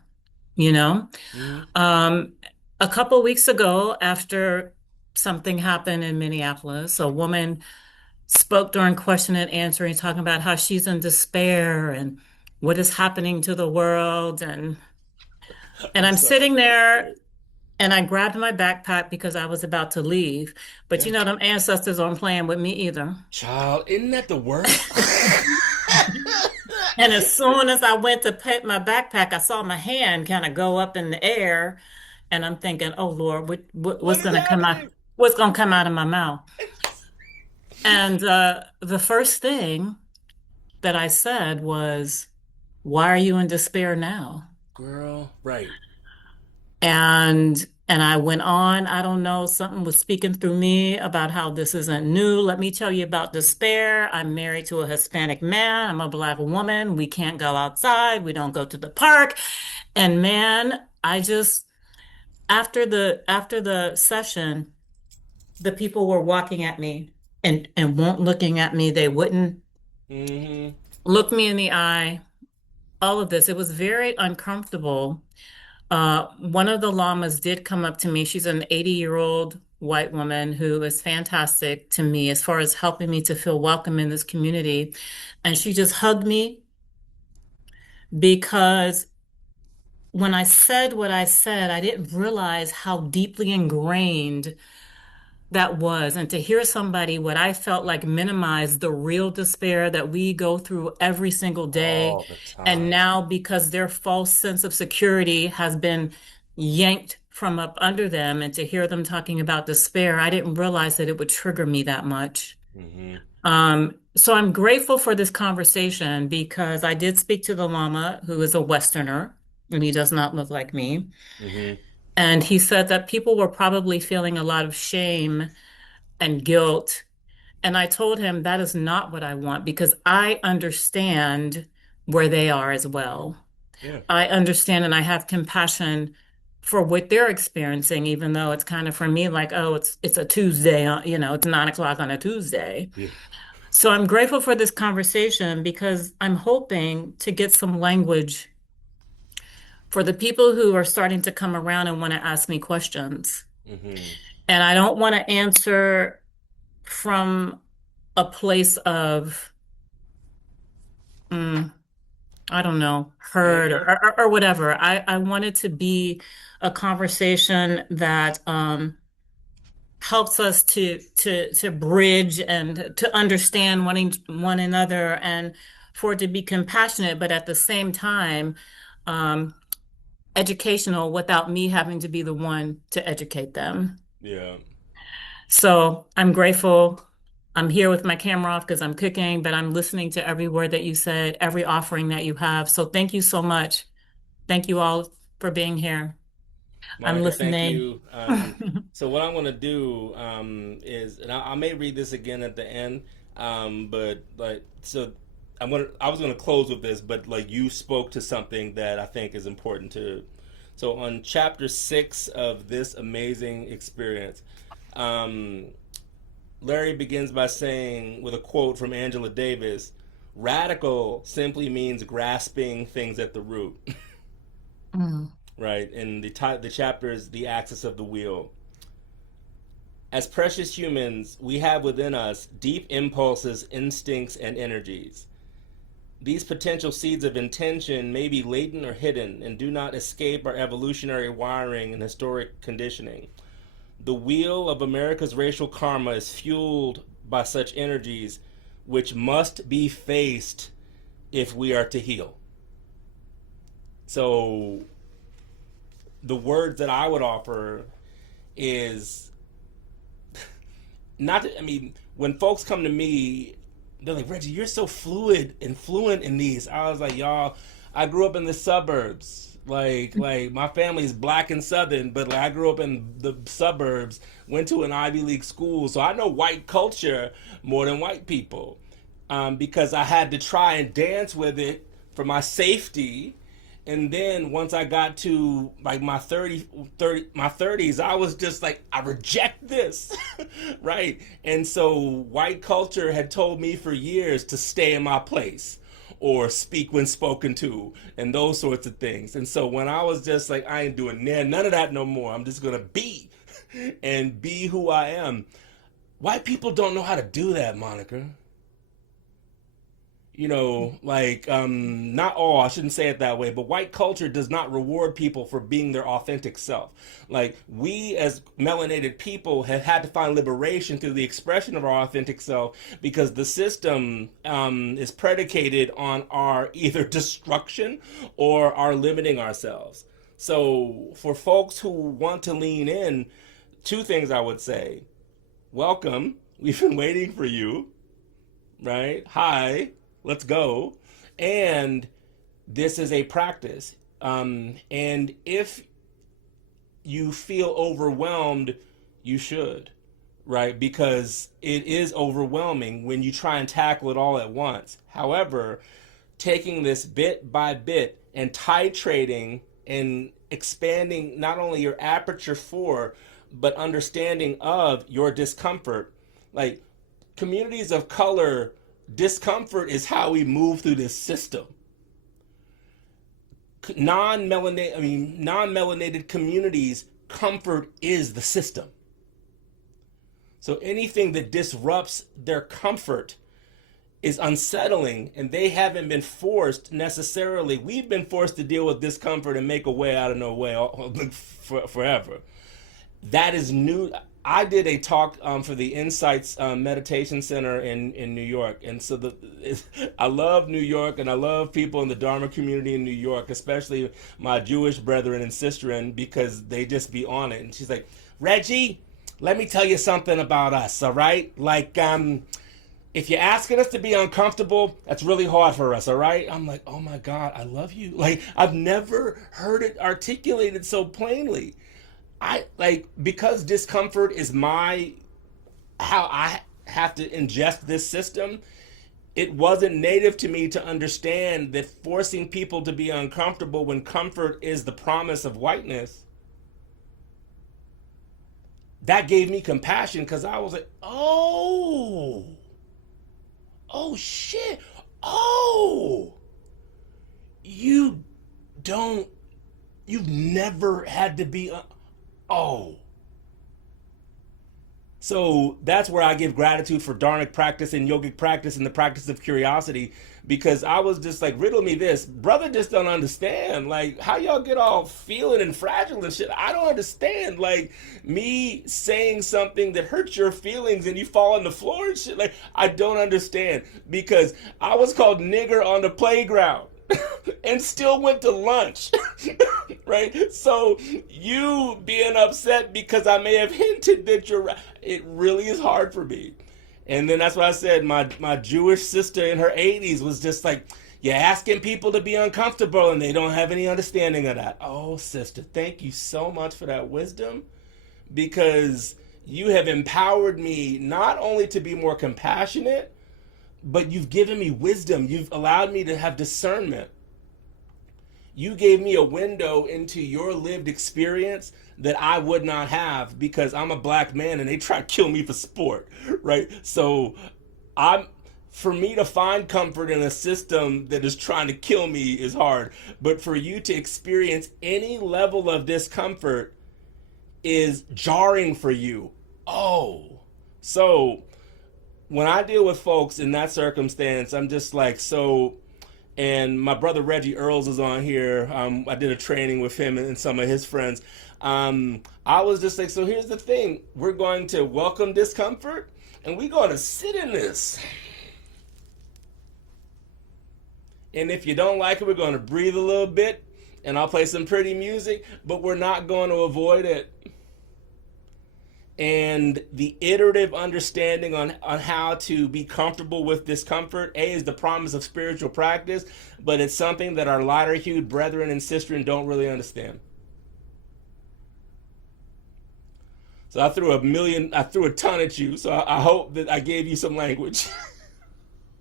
you know? Mm-hmm. Um, a couple weeks ago, after something happened in Minneapolis, a woman spoke during question and answering, talking about how she's in despair and what is happening to the world. And I'm I'm sorry. sitting there. And I grabbed my backpack because I was about to leave. But Yeah. you know, them ancestors aren't playing with me either. Child, isn't that the worst? And as soon as I went to put my backpack, I saw my hand kind of go up in the air. And I'm thinking, oh Lord, What what's is going to come out? happening? What's going to come out of my mouth? And the first thing that I said was, why are you in despair now? Girl, right. And I went on, I don't know, something was speaking through me about how this isn't new. Let me tell you about despair. I'm married to a Hispanic man. I'm a Black woman. We can't go outside. We don't go to the park. And man, I just after the session, the people were walking at me and won't looking at me. They wouldn't Mm-hmm. look me in the eye. All of this. It was very uncomfortable. One of the llamas did come up to me. She's an 80-year-old white woman who is fantastic to me as far as helping me to feel welcome in this community. And she just hugged me because when I said what I said, I didn't realize how deeply ingrained that was. And to hear somebody, what I felt like minimize the real despair that we go through every single day. All the And time. now, because their false sense of security has been yanked from up under them, and to hear them talking about despair, I didn't realize that it would trigger me that much. Mm-hmm. So I'm grateful for this conversation because I did speak to the Lama, who is a Westerner, and he does not look like me. Mm-hmm. And he said that people were probably feeling a lot of shame and guilt. And I told him that is not what I want because I understand where they are as well. Yeah. I understand and I have compassion for what they're experiencing, even though it's kind of for me like, oh, it's a Tuesday, it's 9 o'clock on a Tuesday. Yeah. So I'm grateful for this conversation because I'm hoping to get some language for the people who are starting to come around and want to ask me questions. Mm-hmm. And I don't want to answer from a place of, mm, I don't know, hurt Anger. or whatever. I want it to be a conversation that helps us to bridge and to understand one another and for it to be compassionate, but at the same time, um, educational without me having to be the one to educate them. Yeah. So I'm grateful. I'm here with my camera off because I'm cooking, but I'm listening to every word that you said, every offering that you have. So thank you so much. Thank you all for being here. I'm Monica, thank listening. you. So what I'm gonna do is, and I may read this again at the end, but like, so I was gonna close with this, but like you spoke to something that I think is important to. So on chapter 6 of this amazing experience, um, Larry begins by saying, with a quote from Angela Davis, "Radical simply means grasping things at the root." Mm, Right, and the chapter is the axis of the wheel. As precious humans, we have within us deep impulses, instincts, and energies. These potential seeds of intention may be latent or hidden and do not escape our evolutionary wiring and historic conditioning. The wheel of America's racial karma is fueled by such energies, which must be faced if we are to heal. So, the words that I would offer is not, I mean, when folks come to me, they're like, Reggie, you're so fluid and fluent in these. I was like, y'all, I grew up in the suburbs. Like my family's black and southern, but like I grew up in the suburbs, went to an Ivy League school, so I know white culture more than white people, because I had to try and dance with it for my safety. And then once I got to like my 30s, I was just like, I reject this. Right? And so white culture had told me for years to stay in my place or speak when spoken to and those sorts of things. And so when I was just like, I ain't doing none of that no more. I'm just going to be and be who I am. White people don't know how to do that, Monica. Not all, I shouldn't say it that way, but white culture does not reward people for being their authentic self. Like, we as melanated people have had to find liberation through the expression of our authentic self because the system is predicated on our either destruction or our limiting ourselves. So for folks who want to lean in, two things I would say. Welcome. We've been waiting for you, right? Hi, let's go. And this is a practice. And if you feel overwhelmed, you should, right? Because it is overwhelming when you try and tackle it all at once. However, taking this bit by bit and titrating and expanding not only your aperture for, but understanding of your discomfort. Like, communities of color, discomfort is how we move through this system. Non-melanated communities, comfort is the system. So anything that disrupts their comfort is unsettling, and they haven't been forced necessarily. We've been forced to deal with discomfort and make a way out of no way forever. That is new. I did a talk for the Insights Meditation Center in New York, and so I love New York, and I love people in the Dharma community in New York, especially my Jewish brethren and sisterin, because they just be on it. And she's like, Reggie, let me tell you something about us, all right? Like, if you're asking us to be uncomfortable, that's really hard for us, all right? I'm like, oh my God, I love you. Like, I've never heard it articulated so plainly. I like, because discomfort is my how I have to ingest this system. It wasn't native to me to understand that forcing people to be uncomfortable when comfort is the promise of whiteness. That gave me compassion because I was like, oh shit, oh, you don't, you've never had to be, oh. So that's where I give gratitude for dharmic practice and yogic practice and the practice of curiosity, because I was just like, riddle me this. Brother just don't understand. Like, how y'all get all feeling and fragile and shit? I don't understand. Like, me saying something that hurts your feelings and you fall on the floor and shit. Like, I don't understand, because I was called nigger on the playground and still went to lunch. Right? So you being upset because I may have hinted that you're right, it really is hard for me. And then that's why I said my Jewish sister in her 80s was just like, you're asking people to be uncomfortable and they don't have any understanding of that. Oh, sister, thank you so much for that wisdom, because you have empowered me not only to be more compassionate, but you've given me wisdom. You've allowed me to have discernment. You gave me a window into your lived experience that I would not have, because I'm a black man and they try to kill me for sport, right? So I'm for me to find comfort in a system that is trying to kill me is hard, but for you to experience any level of discomfort is jarring for you. Oh. So when I deal with folks in that circumstance, I'm just like, so, and my brother Reggie Earls is on here. I did a training with him and some of his friends. I was just like, so here's the thing. We're going to welcome discomfort and we're going to sit in this. And if you don't like it, we're going to breathe a little bit and I'll play some pretty music, but we're not going to avoid it. And the iterative understanding on how to be comfortable with discomfort, is the promise of spiritual practice, but it's something that our lighter hued brethren and sistren don't really understand. So I threw a ton at you. So I hope that I gave you some language.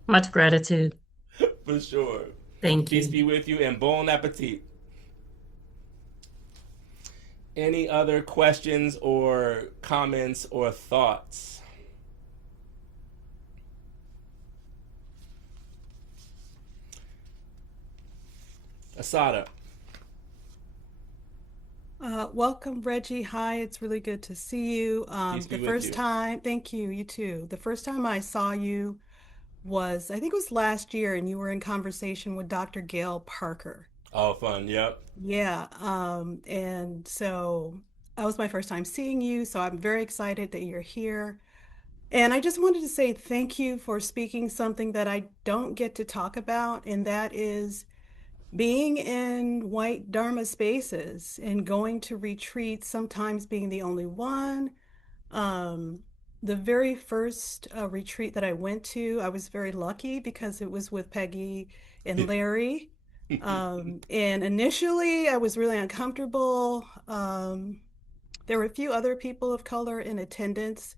Much gratitude. For sure. Thank Peace you. be with you and bon appetit. Any other questions or comments or thoughts? Asada. Welcome, Reggie. Hi, it's really good to see you. Peace be The with first you. time, thank you, you too. The first time I saw you was, I think it was last year, and you were in conversation with Dr. Gail Parker. All fun. Yep. Yeah, and so that was my first time seeing you, so I'm very excited that you're here. And I just wanted to say thank you for speaking something that I don't get to talk about, and that is being in white Dharma spaces and going to retreats, sometimes being the only one. Um, the very first retreat that I went to, I was very lucky because it was with Peggy and Larry. And initially, I was really uncomfortable. There were a few other people of color in attendance.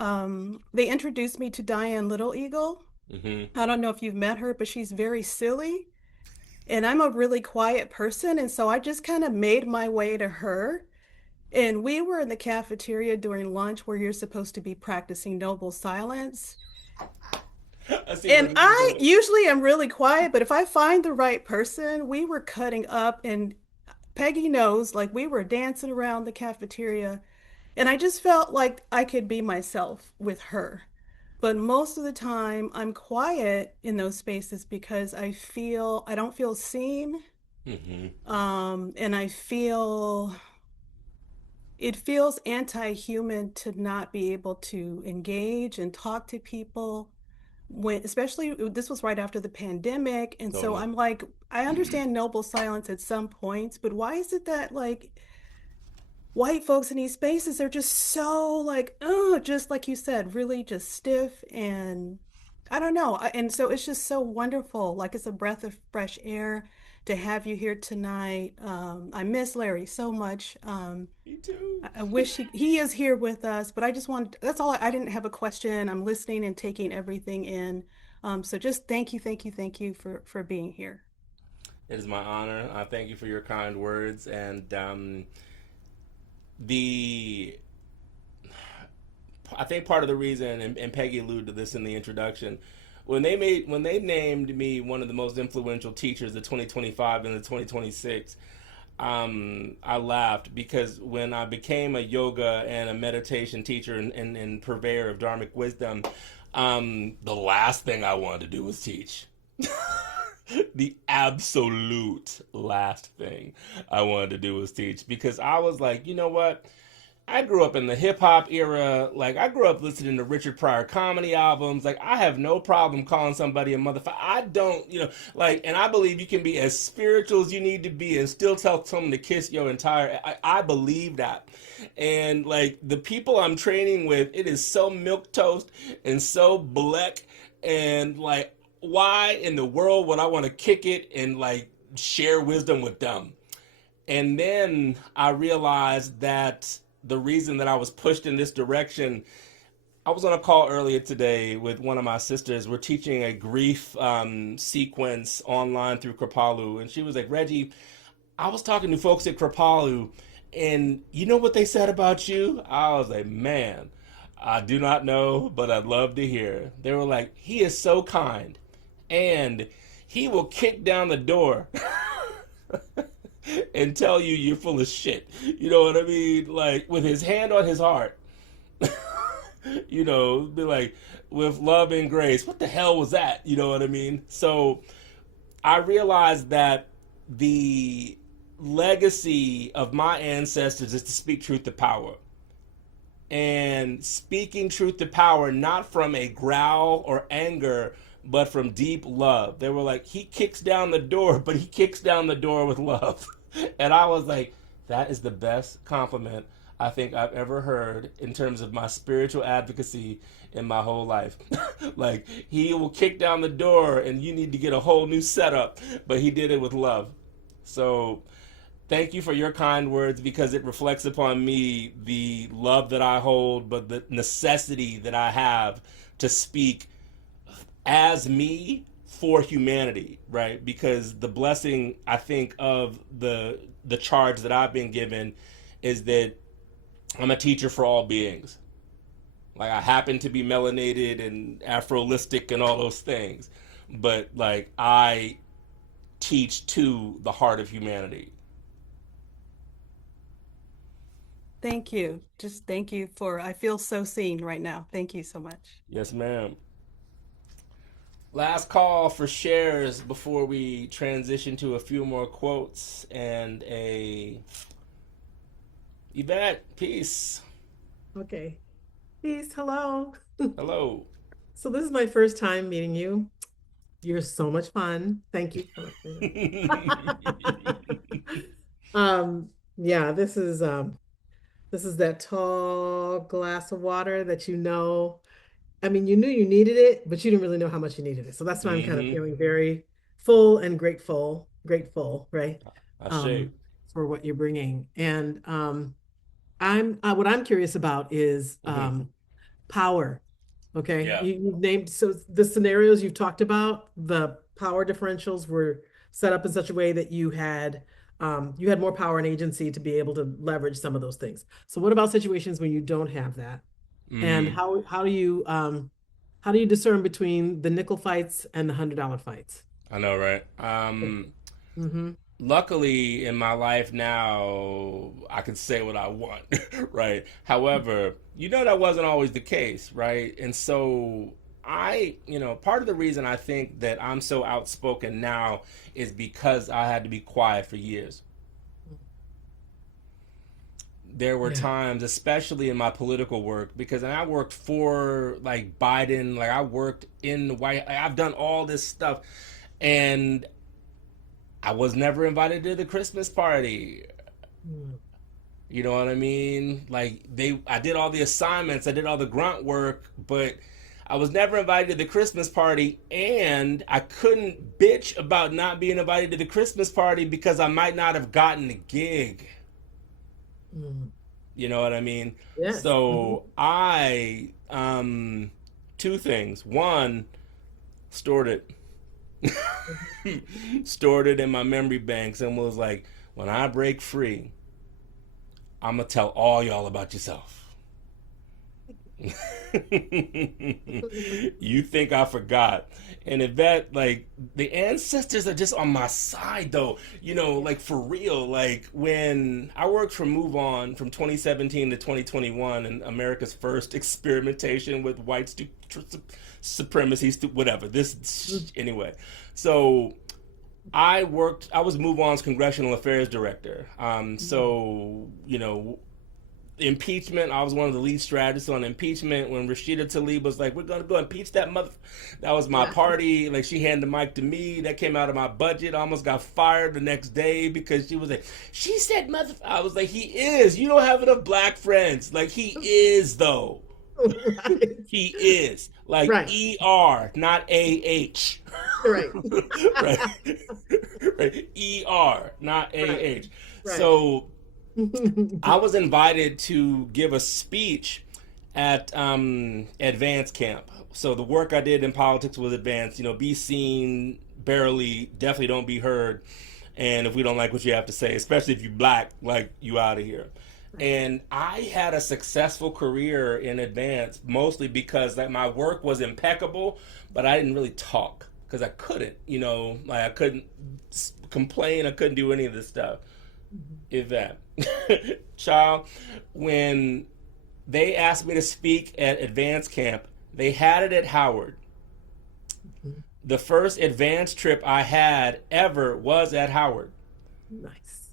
They introduced me to Diane Little Eagle. Mm-hmm. I don't know if you've met her, but she's very silly. And I'm a really quiet person. And so I just kind of made my way to her. And we were in the cafeteria during lunch where you're supposed to be practicing noble silence. I see where And this is I going. usually am really quiet, but if I find the right person, we were cutting up. And Peggy knows, like we were dancing around the cafeteria. And I just felt like I could be myself with her. But most of the time, I'm quiet in those spaces because I don't feel seen. Hmm. And I feel it feels anti-human to not be able to engage and talk to people when, especially this was right after the pandemic. And so Totally. I'm like, I understand noble silence at some points, but why is it that like white folks in these spaces are just so like, oh, just like you said, really just stiff and I don't know. And so it's just so wonderful. Like it's a breath of fresh air to have you here tonight. I miss Larry so much. Me too. I wish he is here with us, but I just want, that's all. I didn't have a question. I'm listening and taking everything in. So just thank you, thank you, thank you for being here. It is my honor. I thank you for your kind words. And the I think part of the reason, and Peggy alluded to this in the introduction, when they named me one of the most influential teachers of 2025 and the 2026, I laughed because when I became a yoga and a meditation teacher and purveyor of dharmic wisdom, the last thing I wanted to do was teach. The absolute last thing I wanted to do was teach because I was like, you know what? I grew up in the hip hop era. Like, I grew up listening to Richard Pryor comedy albums. Like, I have no problem calling somebody a motherfucker. I don't, like, and I believe you can be as spiritual as you need to be and still tell someone to kiss your entire. I believe that. And, like, the people I'm training with, it is so milk toast and so black. And, like, why in the world would I want to kick it and, like, share wisdom with them? And then I realized that the reason that I was pushed in this direction, I was on a call earlier today with one of my sisters. We're teaching a grief sequence online through Kripalu. And she was like, Reggie, I was talking to folks at Kripalu, and you know what they said about you? I was like, man, I do not know, but I'd love to hear. They were like, he is so kind, and he will kick down the door and tell you you're full of shit. You know what I mean? Like with his hand on his heart. Be like with love and grace. What the hell was that? You know what I mean? So I realized that the legacy of my ancestors is to speak truth to power. And speaking truth to power, not from a growl or anger, but from deep love. They were like, he kicks down the door, but he kicks down the door with love. And I was like, that is the best compliment I think I've ever heard in terms of my spiritual advocacy in my whole life. Like, he will kick down the door and you need to get a whole new setup, but he did it with love. So thank you for your kind words because it reflects upon me the love that I hold, but the necessity that I have to speak as me for humanity, right? Because the blessing I think of the charge that I've been given is that I'm a teacher for all beings. Like I happen to be melanated and Afrolistic and all those things, but like I teach to the heart of humanity. Thank you. Just thank you for, I feel so seen right now. Thank you so much. Yes, ma'am. Last call for shares before we transition to a few more quotes and a Yvette, peace. Okay. Peace. Hello. Hello. So this is my first time meeting you. You're so much fun. Thank you for yeah, this is that tall glass of water that you know. I mean, you knew you needed it, but you didn't really know how much you needed it. So that's why I'm kind of Mm-hmm. feeling very full and grateful, right? I shape. Um, for what you're bringing. And I'm what I'm curious about is Mm-hmm. power. Okay. Yeah. You've named so the scenarios you've talked about, the power differentials were set up in such a way that you had more power and agency to be able to leverage some of those things. So what about situations when you don't have that? And Mm. how do you discern between the nickel fights and the $100 fights? I know, right? Mm-hmm. luckily in my life now, I can say what I want, right? However, that wasn't always the case, right? And so part of the reason I think that I'm so outspoken now is because I had to be quiet for years. There were Yeah. times, especially in my political work, because I worked for like Biden, like I worked in the White, I've done all this stuff, and I was never invited to the Christmas party. Mm. You know what I mean? Like I did all the assignments, I did all the grunt work, but I was never invited to the Christmas party, and I couldn't bitch about not being invited to the Christmas party because I might not have gotten the gig. Mm. You know what I mean? Yes. So I, two things. One, stored it. Stored it in my memory banks and was like, when I break free, I'm gonna tell all y'all about yourself. You think I forgot? And if that, like, the ancestors are just on my side, though. Like for real. Like when I worked for Move On from 2017 to 2021, and America's first experimentation with white supremacy, whatever. Anyway. So I was Move On's congressional affairs director. Impeachment, I was one of the lead strategists on impeachment when Rashida Tlaib was like, we're going to go impeach that mother. That was my Yeah. party. Like, she handed the mic to me. That came out of my budget. I almost got fired the next day because she was like, she said mother. I was like, he is. You don't have enough black friends. Like, he is, though. Right. He is. Like, Right. ER, not AH. Right. Right. Right. ER, not AH. Right. So I was invited to give a speech at advance camp. So the work I did in politics was advanced. Be seen, barely, definitely don't be heard. And if we don't like what you have to say, especially if you black, like, you out of here. And I had a successful career in advance, mostly because like my work was impeccable, but I didn't really talk because I couldn't. Like I couldn't complain. I couldn't do any of this stuff. Event. Child, when they asked me to speak at advanced camp, they had it at Howard. The first advanced trip I had ever was at Howard. Nice.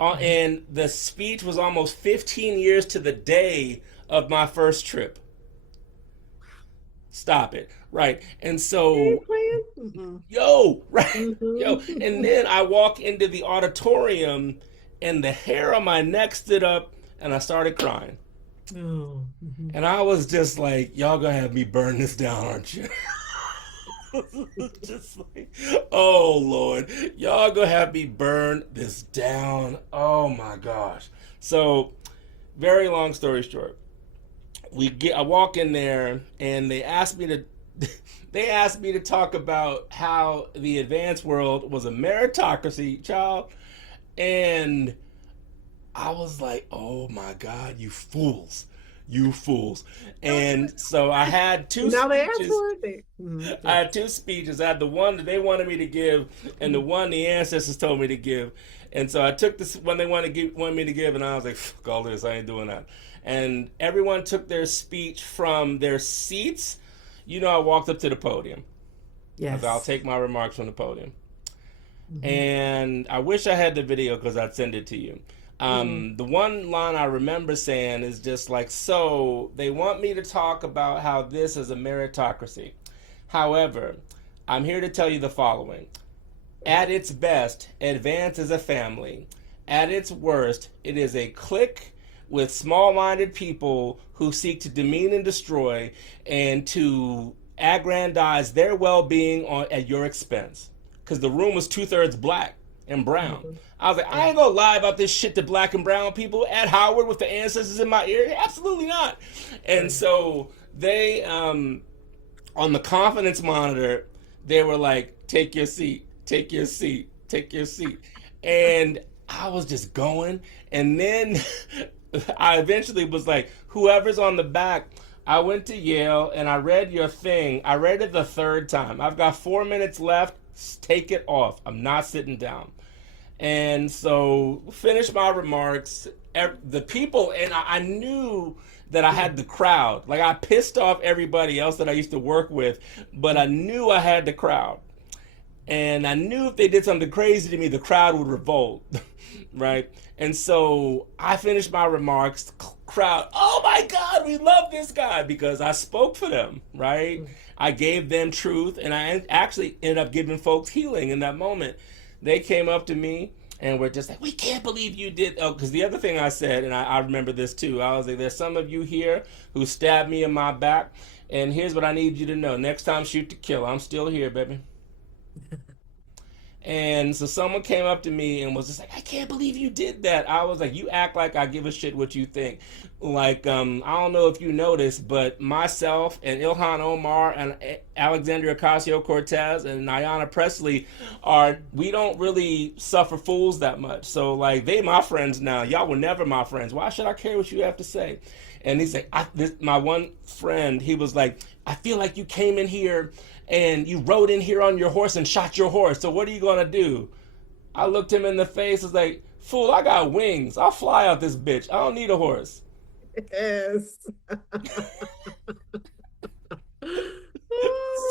And the speech was almost 15 years to the day of my first trip. Stop it. Right. And so, yo, right. Yo. And then I walk into the auditorium and the hair on my neck stood up and I started crying. Oh. And I was just like, y'all gonna have me burn this down, aren't you? Just like, oh Lord, y'all gonna have me burn this down. Oh my gosh. So, very long story short, I walk in there and they asked me to talk about how the advanced world was a meritocracy, child. And I was like, oh my God, you fools. You fools. And so I had two Now they asked speeches. for it. I had two speeches. I had the one that they wanted me to give and the one the ancestors told me to give. And so I took this one they wanted me to give, and I was like, fuck all this, I ain't doing that. And everyone took their speech from their seats. I walked up to the podium. Yes. I'll take my remarks from the podium. And I wish I had the video because I'd send it to you. The one line I remember saying is just like, so they want me to talk about how this is a meritocracy. However, I'm here to tell you the following. At its best, advance is a family. At its worst, it is a clique with small-minded people who seek to demean and destroy and to aggrandize their well-being at your expense. Because the room was 2/3 black and brown. I was like, I ain't gonna lie about this shit to black and brown people at Howard with the ancestors in my ear. Absolutely not. And so they, on the confidence monitor, they were like, take your seat, take your seat, take your seat. And I was just going. And then I eventually was like, whoever's on the back, I went to Yale and I read your thing. I read it the third time. I've got 4 minutes left. Take it off. I'm not sitting down. And so, finished my remarks. The people, and I knew that I had the crowd. Like, I pissed off everybody else that I used to work with, but I knew I had the crowd. And I knew if they did something crazy to me, the crowd would revolt, right? And so I finished my remarks. Crowd, oh my God, we love this guy, because I spoke for them, right? I gave them truth, and I actually ended up giving folks healing in that moment. They came up to me and were just like, we can't believe you did. Oh, because the other thing I said, and I remember this too, I was like, there's some of you here who stabbed me in my back, and here's what I need you to know. Next time, shoot to kill. I'm still here, baby. And so someone came up to me and was just like, I can't believe you did that. I was like, you act like I give a shit what you think. Like, I don't know if you noticed, but myself and Ilhan Omar and Alexandria Ocasio-Cortez and Ayanna Pressley we don't really suffer fools that much. So, like, they my friends now. Y'all were never my friends. Why should I care what you have to say? And he's like, my one friend, he was like, I feel like you came in here and you rode in here on your horse and shot your horse. So what are you going to do? I looked him in the face. Was like, fool, I got wings. I'll fly out this bitch. I don't need a horse. Yes.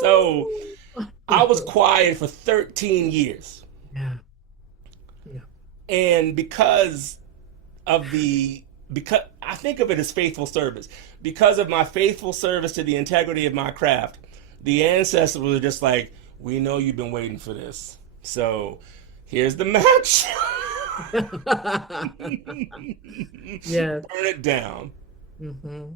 So I was quiet for 13 years. Yeah. Yeah. And because I think of it as faithful service. Because of my faithful service to the integrity of my craft, the ancestors were just like, we know you've been waiting for this. So here's the match. Yes. Burn it down. Mm-hmm.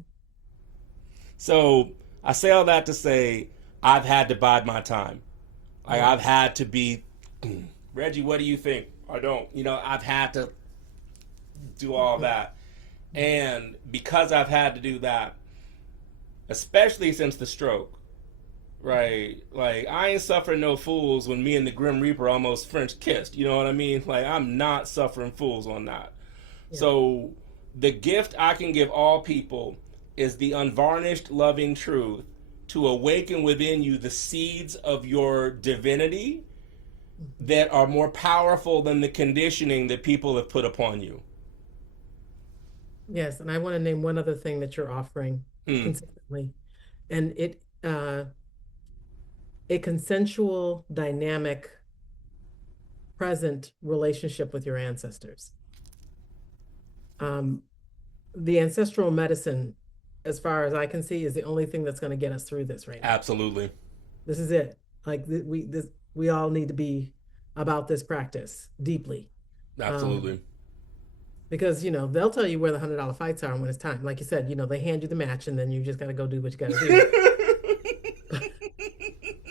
So I say all that to say I've had to bide my time. Like, I've had to be, Reggie, what do you think? I don't. I've had to do all that. And because I've had to do that, especially since the stroke, right? Like, I ain't suffering no fools when me and the Grim Reaper almost French kissed. You know what I mean? Like, I'm not suffering fools on that. Yeah. So, the gift I can give all people is the unvarnished, loving truth to awaken within you the seeds of your divinity that are more powerful than the conditioning that people have put upon you. Yes, and I want to name one other thing that you're offering consistently, and a consensual, dynamic, present relationship with your ancestors. The ancestral medicine, as far as I can see, is the only thing that's going to get us through this right now. Absolutely. This is it. Like, we all need to be about this practice deeply. Absolutely. Because, they'll tell you where the $100 fights are when it's time. Like you said, they hand you the match and then you just got to go do what you got to do.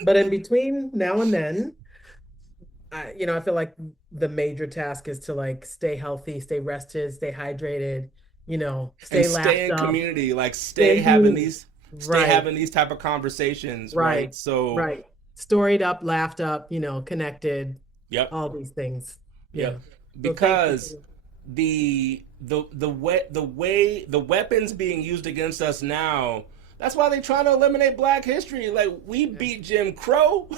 But in between now and then, I feel like the major task is to, like, stay healthy, stay rested, stay hydrated, stay in up, community, like stay having these type of conversations, right? So right, storied up, laughed up, connected. Yep. All these things. Yep. Because the weapons being used against us now, that's why they're trying to eliminate Black history. Like, we beat Jim Crow,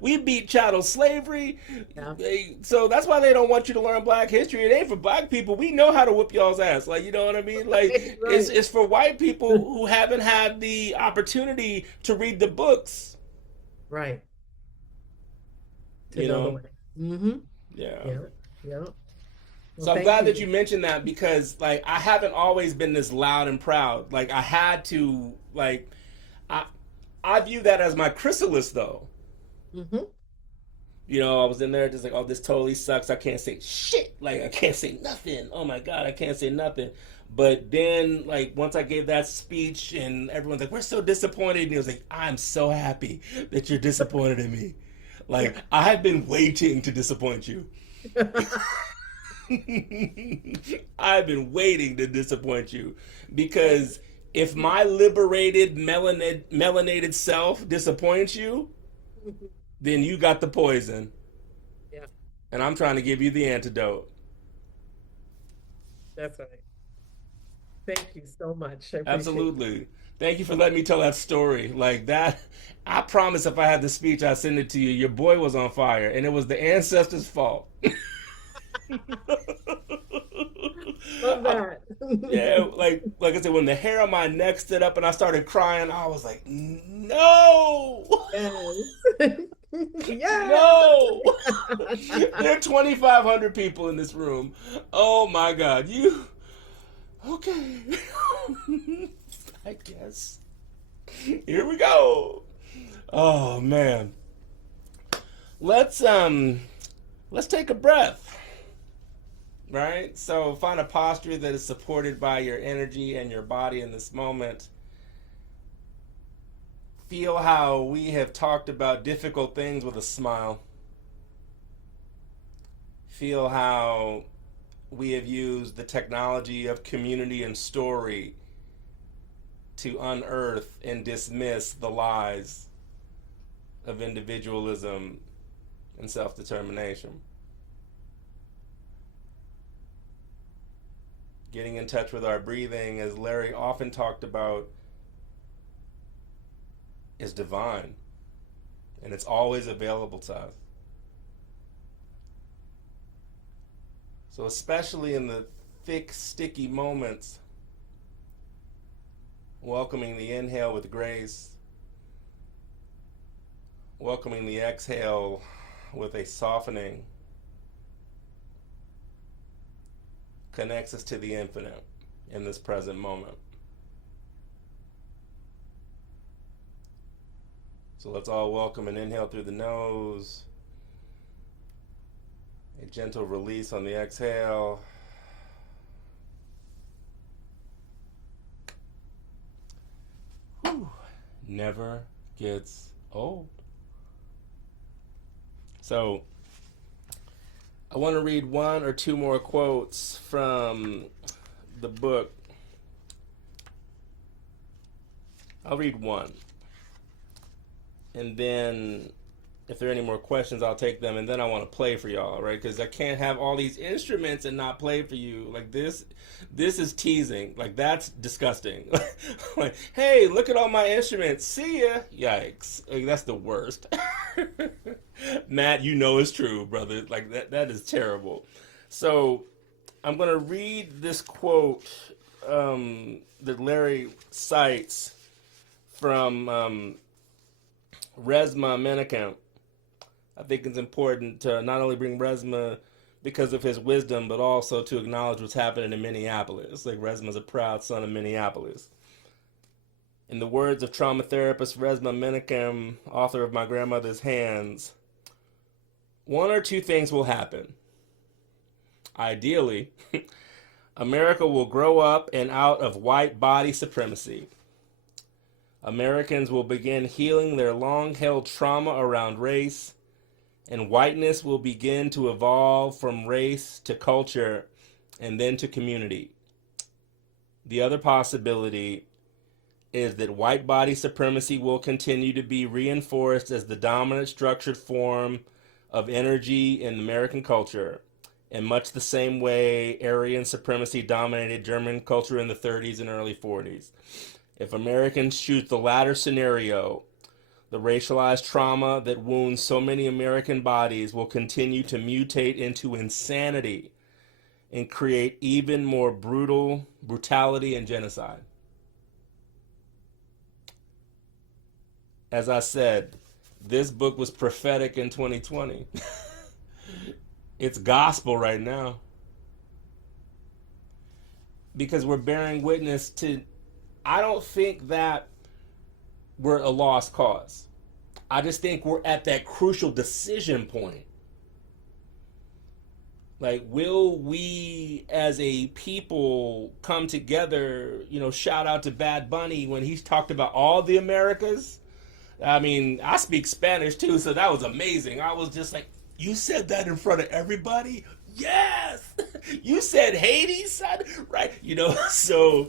we beat chattel slavery. Yeah. So that's why they don't want you to learn Black history. It ain't for Black people. We know how to whoop y'all's ass. Like, you know what I mean? Like, right. It's for white people who haven't had the opportunity to read the books. Right. You know? Mm-hmm. Yeah. Yeah. Yeah. Well, so I'm glad that you mentioned that, because, like, I haven't always been this loud and proud. Like, I had to, like, I view that as my chrysalis, though. Mm-hmm. I was in there just like, oh, this totally sucks. I can't say shit. Like, I can't say nothing. Oh my God, I can't say nothing. But then, like, once I gave that speech and everyone's like, we're so disappointed. And he was like, I'm so happy that you're disappointed in me. Like, I've been waiting to disappoint you. I've been waiting to disappoint you, because if my liberated melanated self disappoints you, then you got the poison. Yeah. And I'm trying to give you the antidote. That's right. Thank you so much. Absolutely. Thank you for letting me tell that story. Like that, I promise if I had the speech, I'd send it to you. Your boy was on fire, and it was the ancestors' fault. Love I- that. yeah, like I said, when the hair on my neck stood up and I started crying, I was like, no, Yes. Yes. no. There are 2,500 people in this room. Oh my God, you okay? I guess. Here we go. Oh man. Let's let's take a breath. Right? So find a posture that is supported by your energy and your body in this moment. Feel how we have talked about difficult things with a smile. Feel how we have used the technology of community and story to unearth and dismiss the lies of individualism and self determination. Getting in touch with our breathing, as Larry often talked about, is divine, and it's always available to us. So, especially in the thick, sticky moments, welcoming the inhale with grace, welcoming the exhale with a softening, connects us to the infinite in this present moment. So let's all welcome an inhale through the nose, a gentle release on the exhale. Whew. Never gets old. So I want to read one or two more quotes from the book. I'll read one. And then if there are any more questions, I'll take them. And then I want to play for y'all, right? Because I can't have all these instruments and not play for you. Like this is teasing. Like that's disgusting. Like, hey, look at all my instruments. See ya. Yikes. Like that's the worst. Matt, you know it's true, brother. Like that is terrible. So I'm going to read this quote that Larry cites from Resma Menachem. I think it's important to not only bring Resma because of his wisdom, but also to acknowledge what's happening in Minneapolis. Like Resma's a proud son of Minneapolis. In the words of trauma therapist Resma Menachem, author of My Grandmother's Hands, one or two things will happen. Ideally, America will grow up and out of white body supremacy. Americans will begin healing their long-held trauma around race, and whiteness will begin to evolve from race to culture and then to community. The other possibility is that white body supremacy will continue to be reinforced as the dominant structured form of energy in American culture, in much the same way Aryan supremacy dominated German culture in the 30s and early 40s. If Americans choose the latter scenario, the racialized trauma that wounds so many American bodies will continue to mutate into insanity and create even more brutality and genocide. As I said, this book was prophetic in 2020. It's gospel right now. Because we're bearing witness to, I don't think that we're a lost cause. I just think we're at that crucial decision point. Like, will we as a people come together? Shout out to Bad Bunny when he's talked about all the Americas. I mean, I speak Spanish too, so that was amazing. I was just like, you said that in front of everybody? Yes! You said Haiti, son? Right? So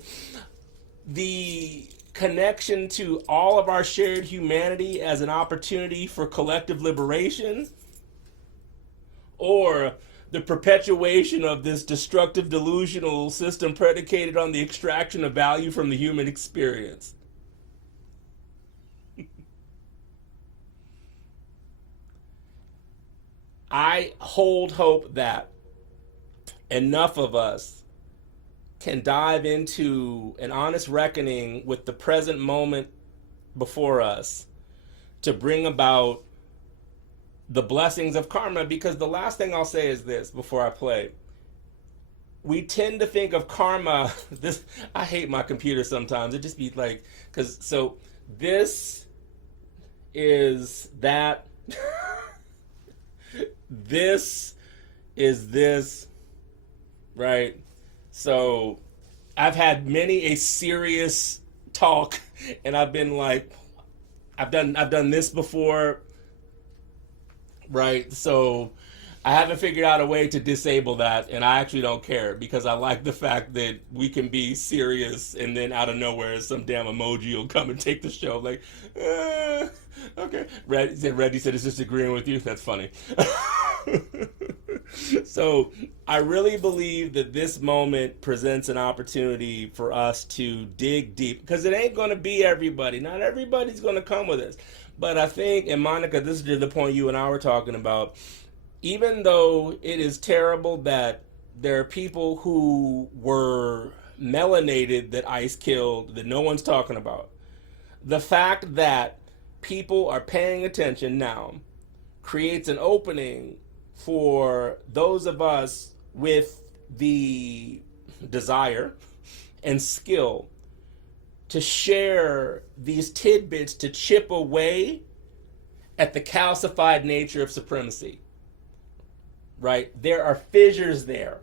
the connection to all of our shared humanity as an opportunity for collective liberation, or the perpetuation of this destructive delusional system predicated on the extraction of value from the human experience. I hold hope that enough of us can dive into an honest reckoning with the present moment before us to bring about the blessings of karma. Because the last thing I'll say is this before I play. We tend to think of karma, this, I hate my computer sometimes. It just be like, because, so this is that, this is this, right? So I've had many a serious talk, and I've been like, I've done this before, right? So I haven't figured out a way to disable that, and I actually don't care because I like the fact that we can be serious and then out of nowhere some damn emoji will come and take the show. Like, okay. Reggie said it's just agreeing with you. That's funny. So I really believe that this moment presents an opportunity for us to dig deep, because it ain't going to be everybody. Not everybody's going to come with us. But I think, and Monica, this is the point you and I were talking about, even though it is terrible that there are people who were melanated that ICE killed that no one's talking about, the fact that people are paying attention now creates an opening for those of us with the desire and skill to share these tidbits to chip away at the calcified nature of supremacy. Right? There are fissures there.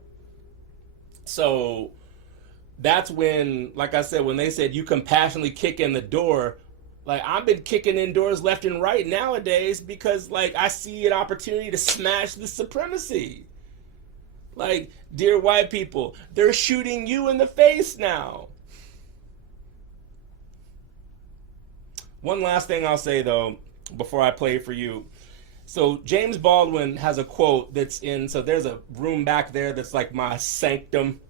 So that's when, like I said, when they said you compassionately kick in the door, like I've been kicking in doors left and right nowadays because like I see an opportunity to smash the supremacy. Like, dear white people, they're shooting you in the face now. One last thing I'll say though, before I play for you. So James Baldwin has a quote that's in, so there's a room back there that's like my sanctum.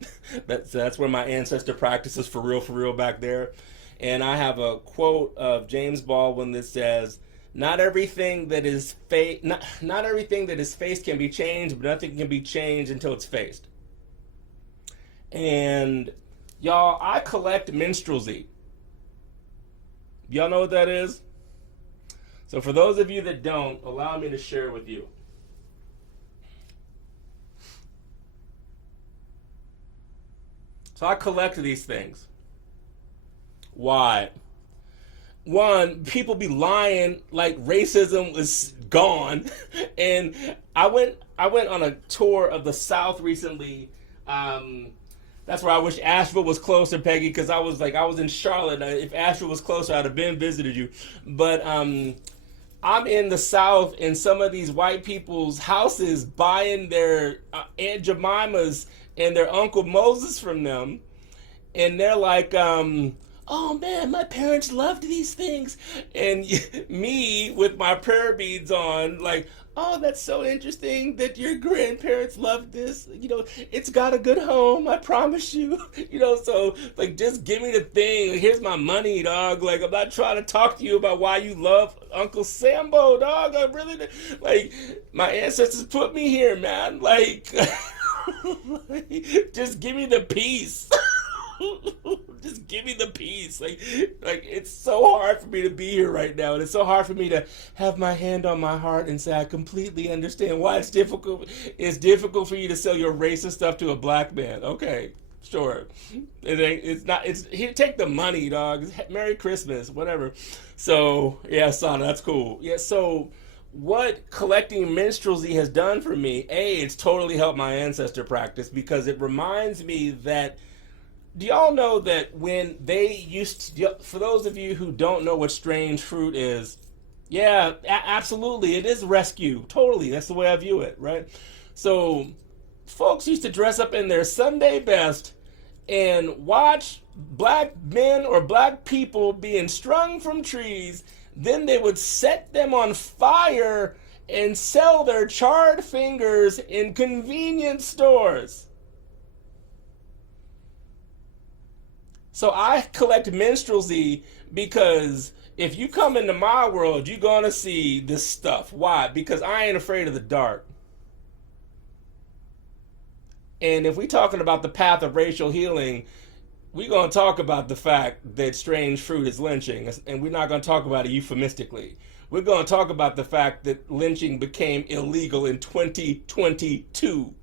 That's where my ancestor practices for real back there. And I have a quote of James Baldwin that says, not everything that is not everything that is faced can be changed, but nothing can be changed until it's faced. And y'all, I collect minstrelsy. Y'all know what that is? So for those of you that don't, allow me to share with you. So I collect these things. Why? One, people be lying like racism was gone. And I went on a tour of the South recently. That's where I wish Asheville was closer, Peggy, because I was in Charlotte. If Asheville was closer, I'd have been visited you. But I'm in the South in some of these white people's houses buying their Aunt Jemimas and their Uncle Moses from them. And they're like, oh man, my parents loved these things. And me with my prayer beads on, like, oh, that's so interesting that your grandparents loved this. You know, it's got a good home, I promise you. You know, so like, just give me the thing. Here's my money, dog. Like, I'm not trying to talk to you about why you love Uncle Sambo, dog. I really, like, my ancestors put me here, man. Like, just give me the peace. Just give me the peace. Like it's so hard for me to be here right now, and it's so hard for me to have my hand on my heart and say I completely understand why it's difficult. It's difficult for you to sell your racist stuff to a black man. Okay, sure. It's not. It's here. Take the money, dog. Merry Christmas, whatever. So yeah, son, that's cool. Yeah. So what collecting minstrelsy has done for me? It's totally helped my ancestor practice because it reminds me that. Do y'all know that when they used to, for those of you who don't know what strange fruit is, yeah, absolutely, it is rescue. Totally, that's the way I view it, right? So folks used to dress up in their Sunday best and watch black men or black people being strung from trees. Then they would set them on fire and sell their charred fingers in convenience stores. So I collect minstrelsy because if you come into my world, you're going to see this stuff. Why? Because I ain't afraid of the dark. And if we're talking about the path of racial healing, we're going to talk about the fact that strange fruit is lynching, and we're not going to talk about it euphemistically. We're going to talk about the fact that lynching became illegal in 2022.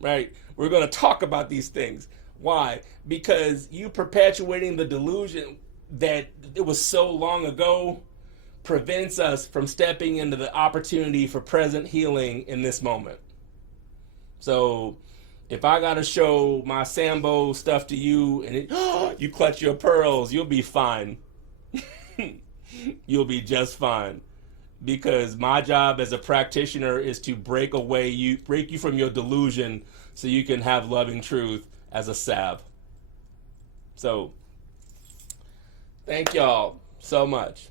Right? We're going to talk about these things. Why? Because you perpetuating the delusion that it was so long ago prevents us from stepping into the opportunity for present healing in this moment. So if I got to show my Sambo stuff to you and you clutch your pearls, you'll be fine. You'll be just fine. Because my job as a practitioner is to break you from your delusion so you can have loving truth as a salve. So thank y'all so much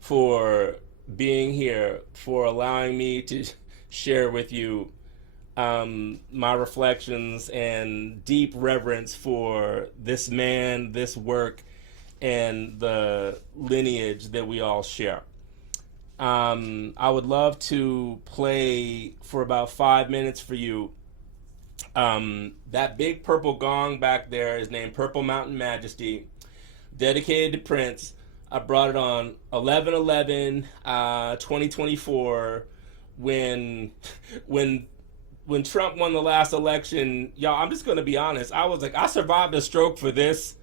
for being here, for allowing me to share with you my reflections and deep reverence for this man, this work, and the lineage that we all share. I would love to play for about 5 minutes for you. That big purple gong back there is named Purple Mountain Majesty, dedicated to Prince. I brought it on 11/11/2024 when Trump won the last election. Y'all, I'm just going to be honest. I was like, I survived a stroke for this.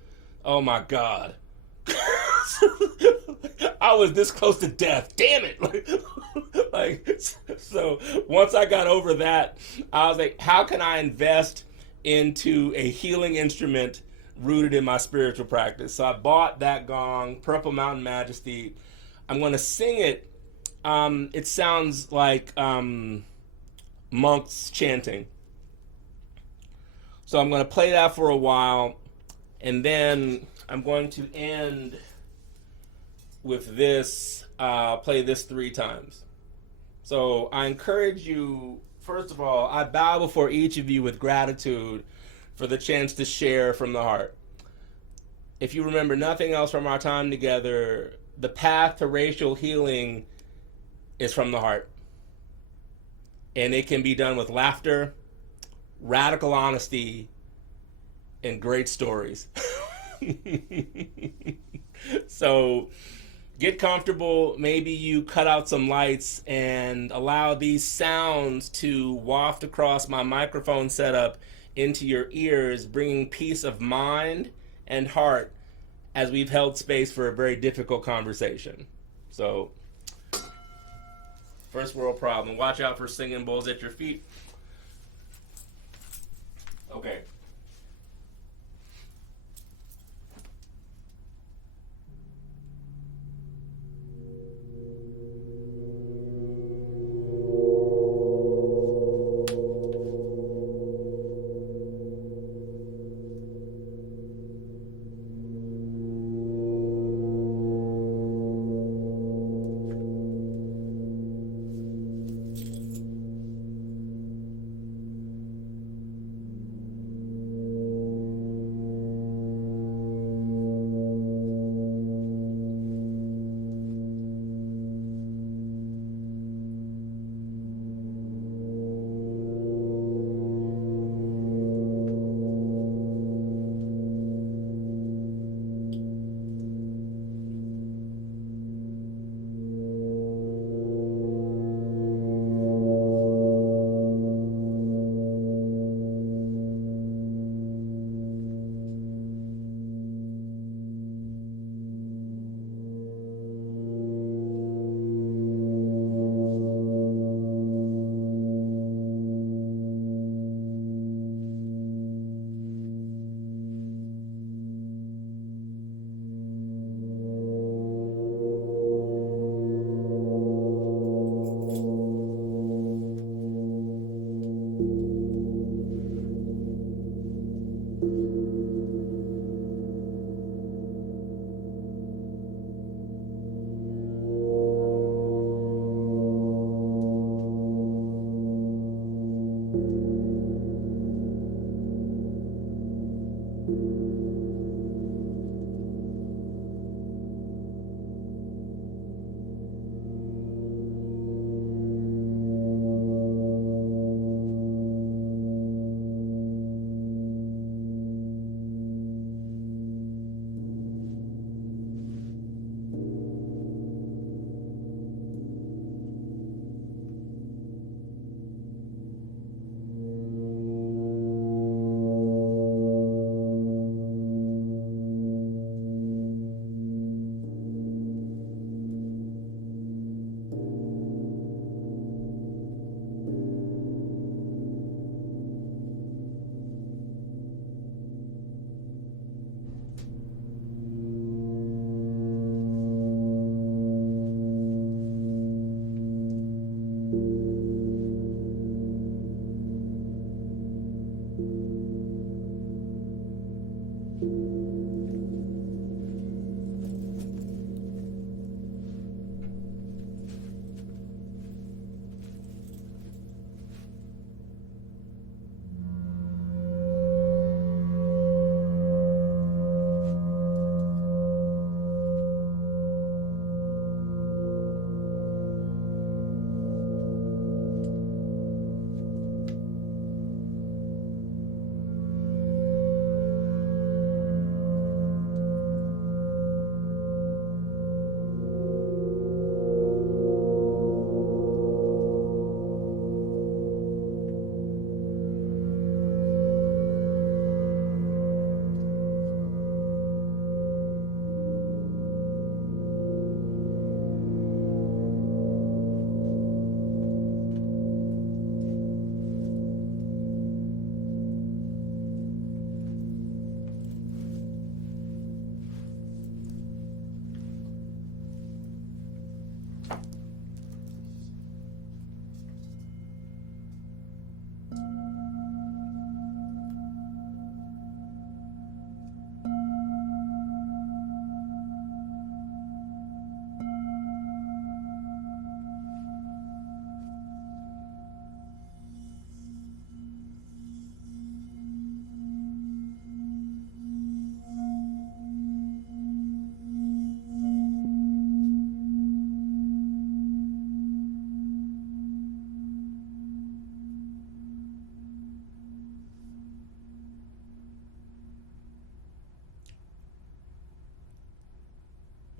Oh my God. I was this close to death. Damn it. So once I got over that, I was like, how can I invest into a healing instrument rooted in my spiritual practice? So I bought that gong, Purple Mountain Majesty. I'm going to sing it. It sounds like monks chanting. So I'm going to play that for a while, and then I'm going to end with this, play this 3 times. So I encourage you, first of all, I bow before each of you with gratitude for the chance to share from the heart. If you remember nothing else from our time together, the path to racial healing is from the heart. And it can be done with laughter, radical honesty, and great stories. So get comfortable. Maybe you cut out some lights and allow these sounds to waft across my microphone setup into your ears, bringing peace of mind and heart as we've held space for a very difficult conversation. So, first world problem. Watch out for singing bowls at your feet. Okay.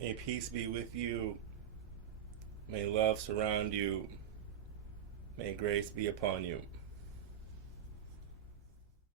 May peace be with you. May love surround you. May grace be upon you.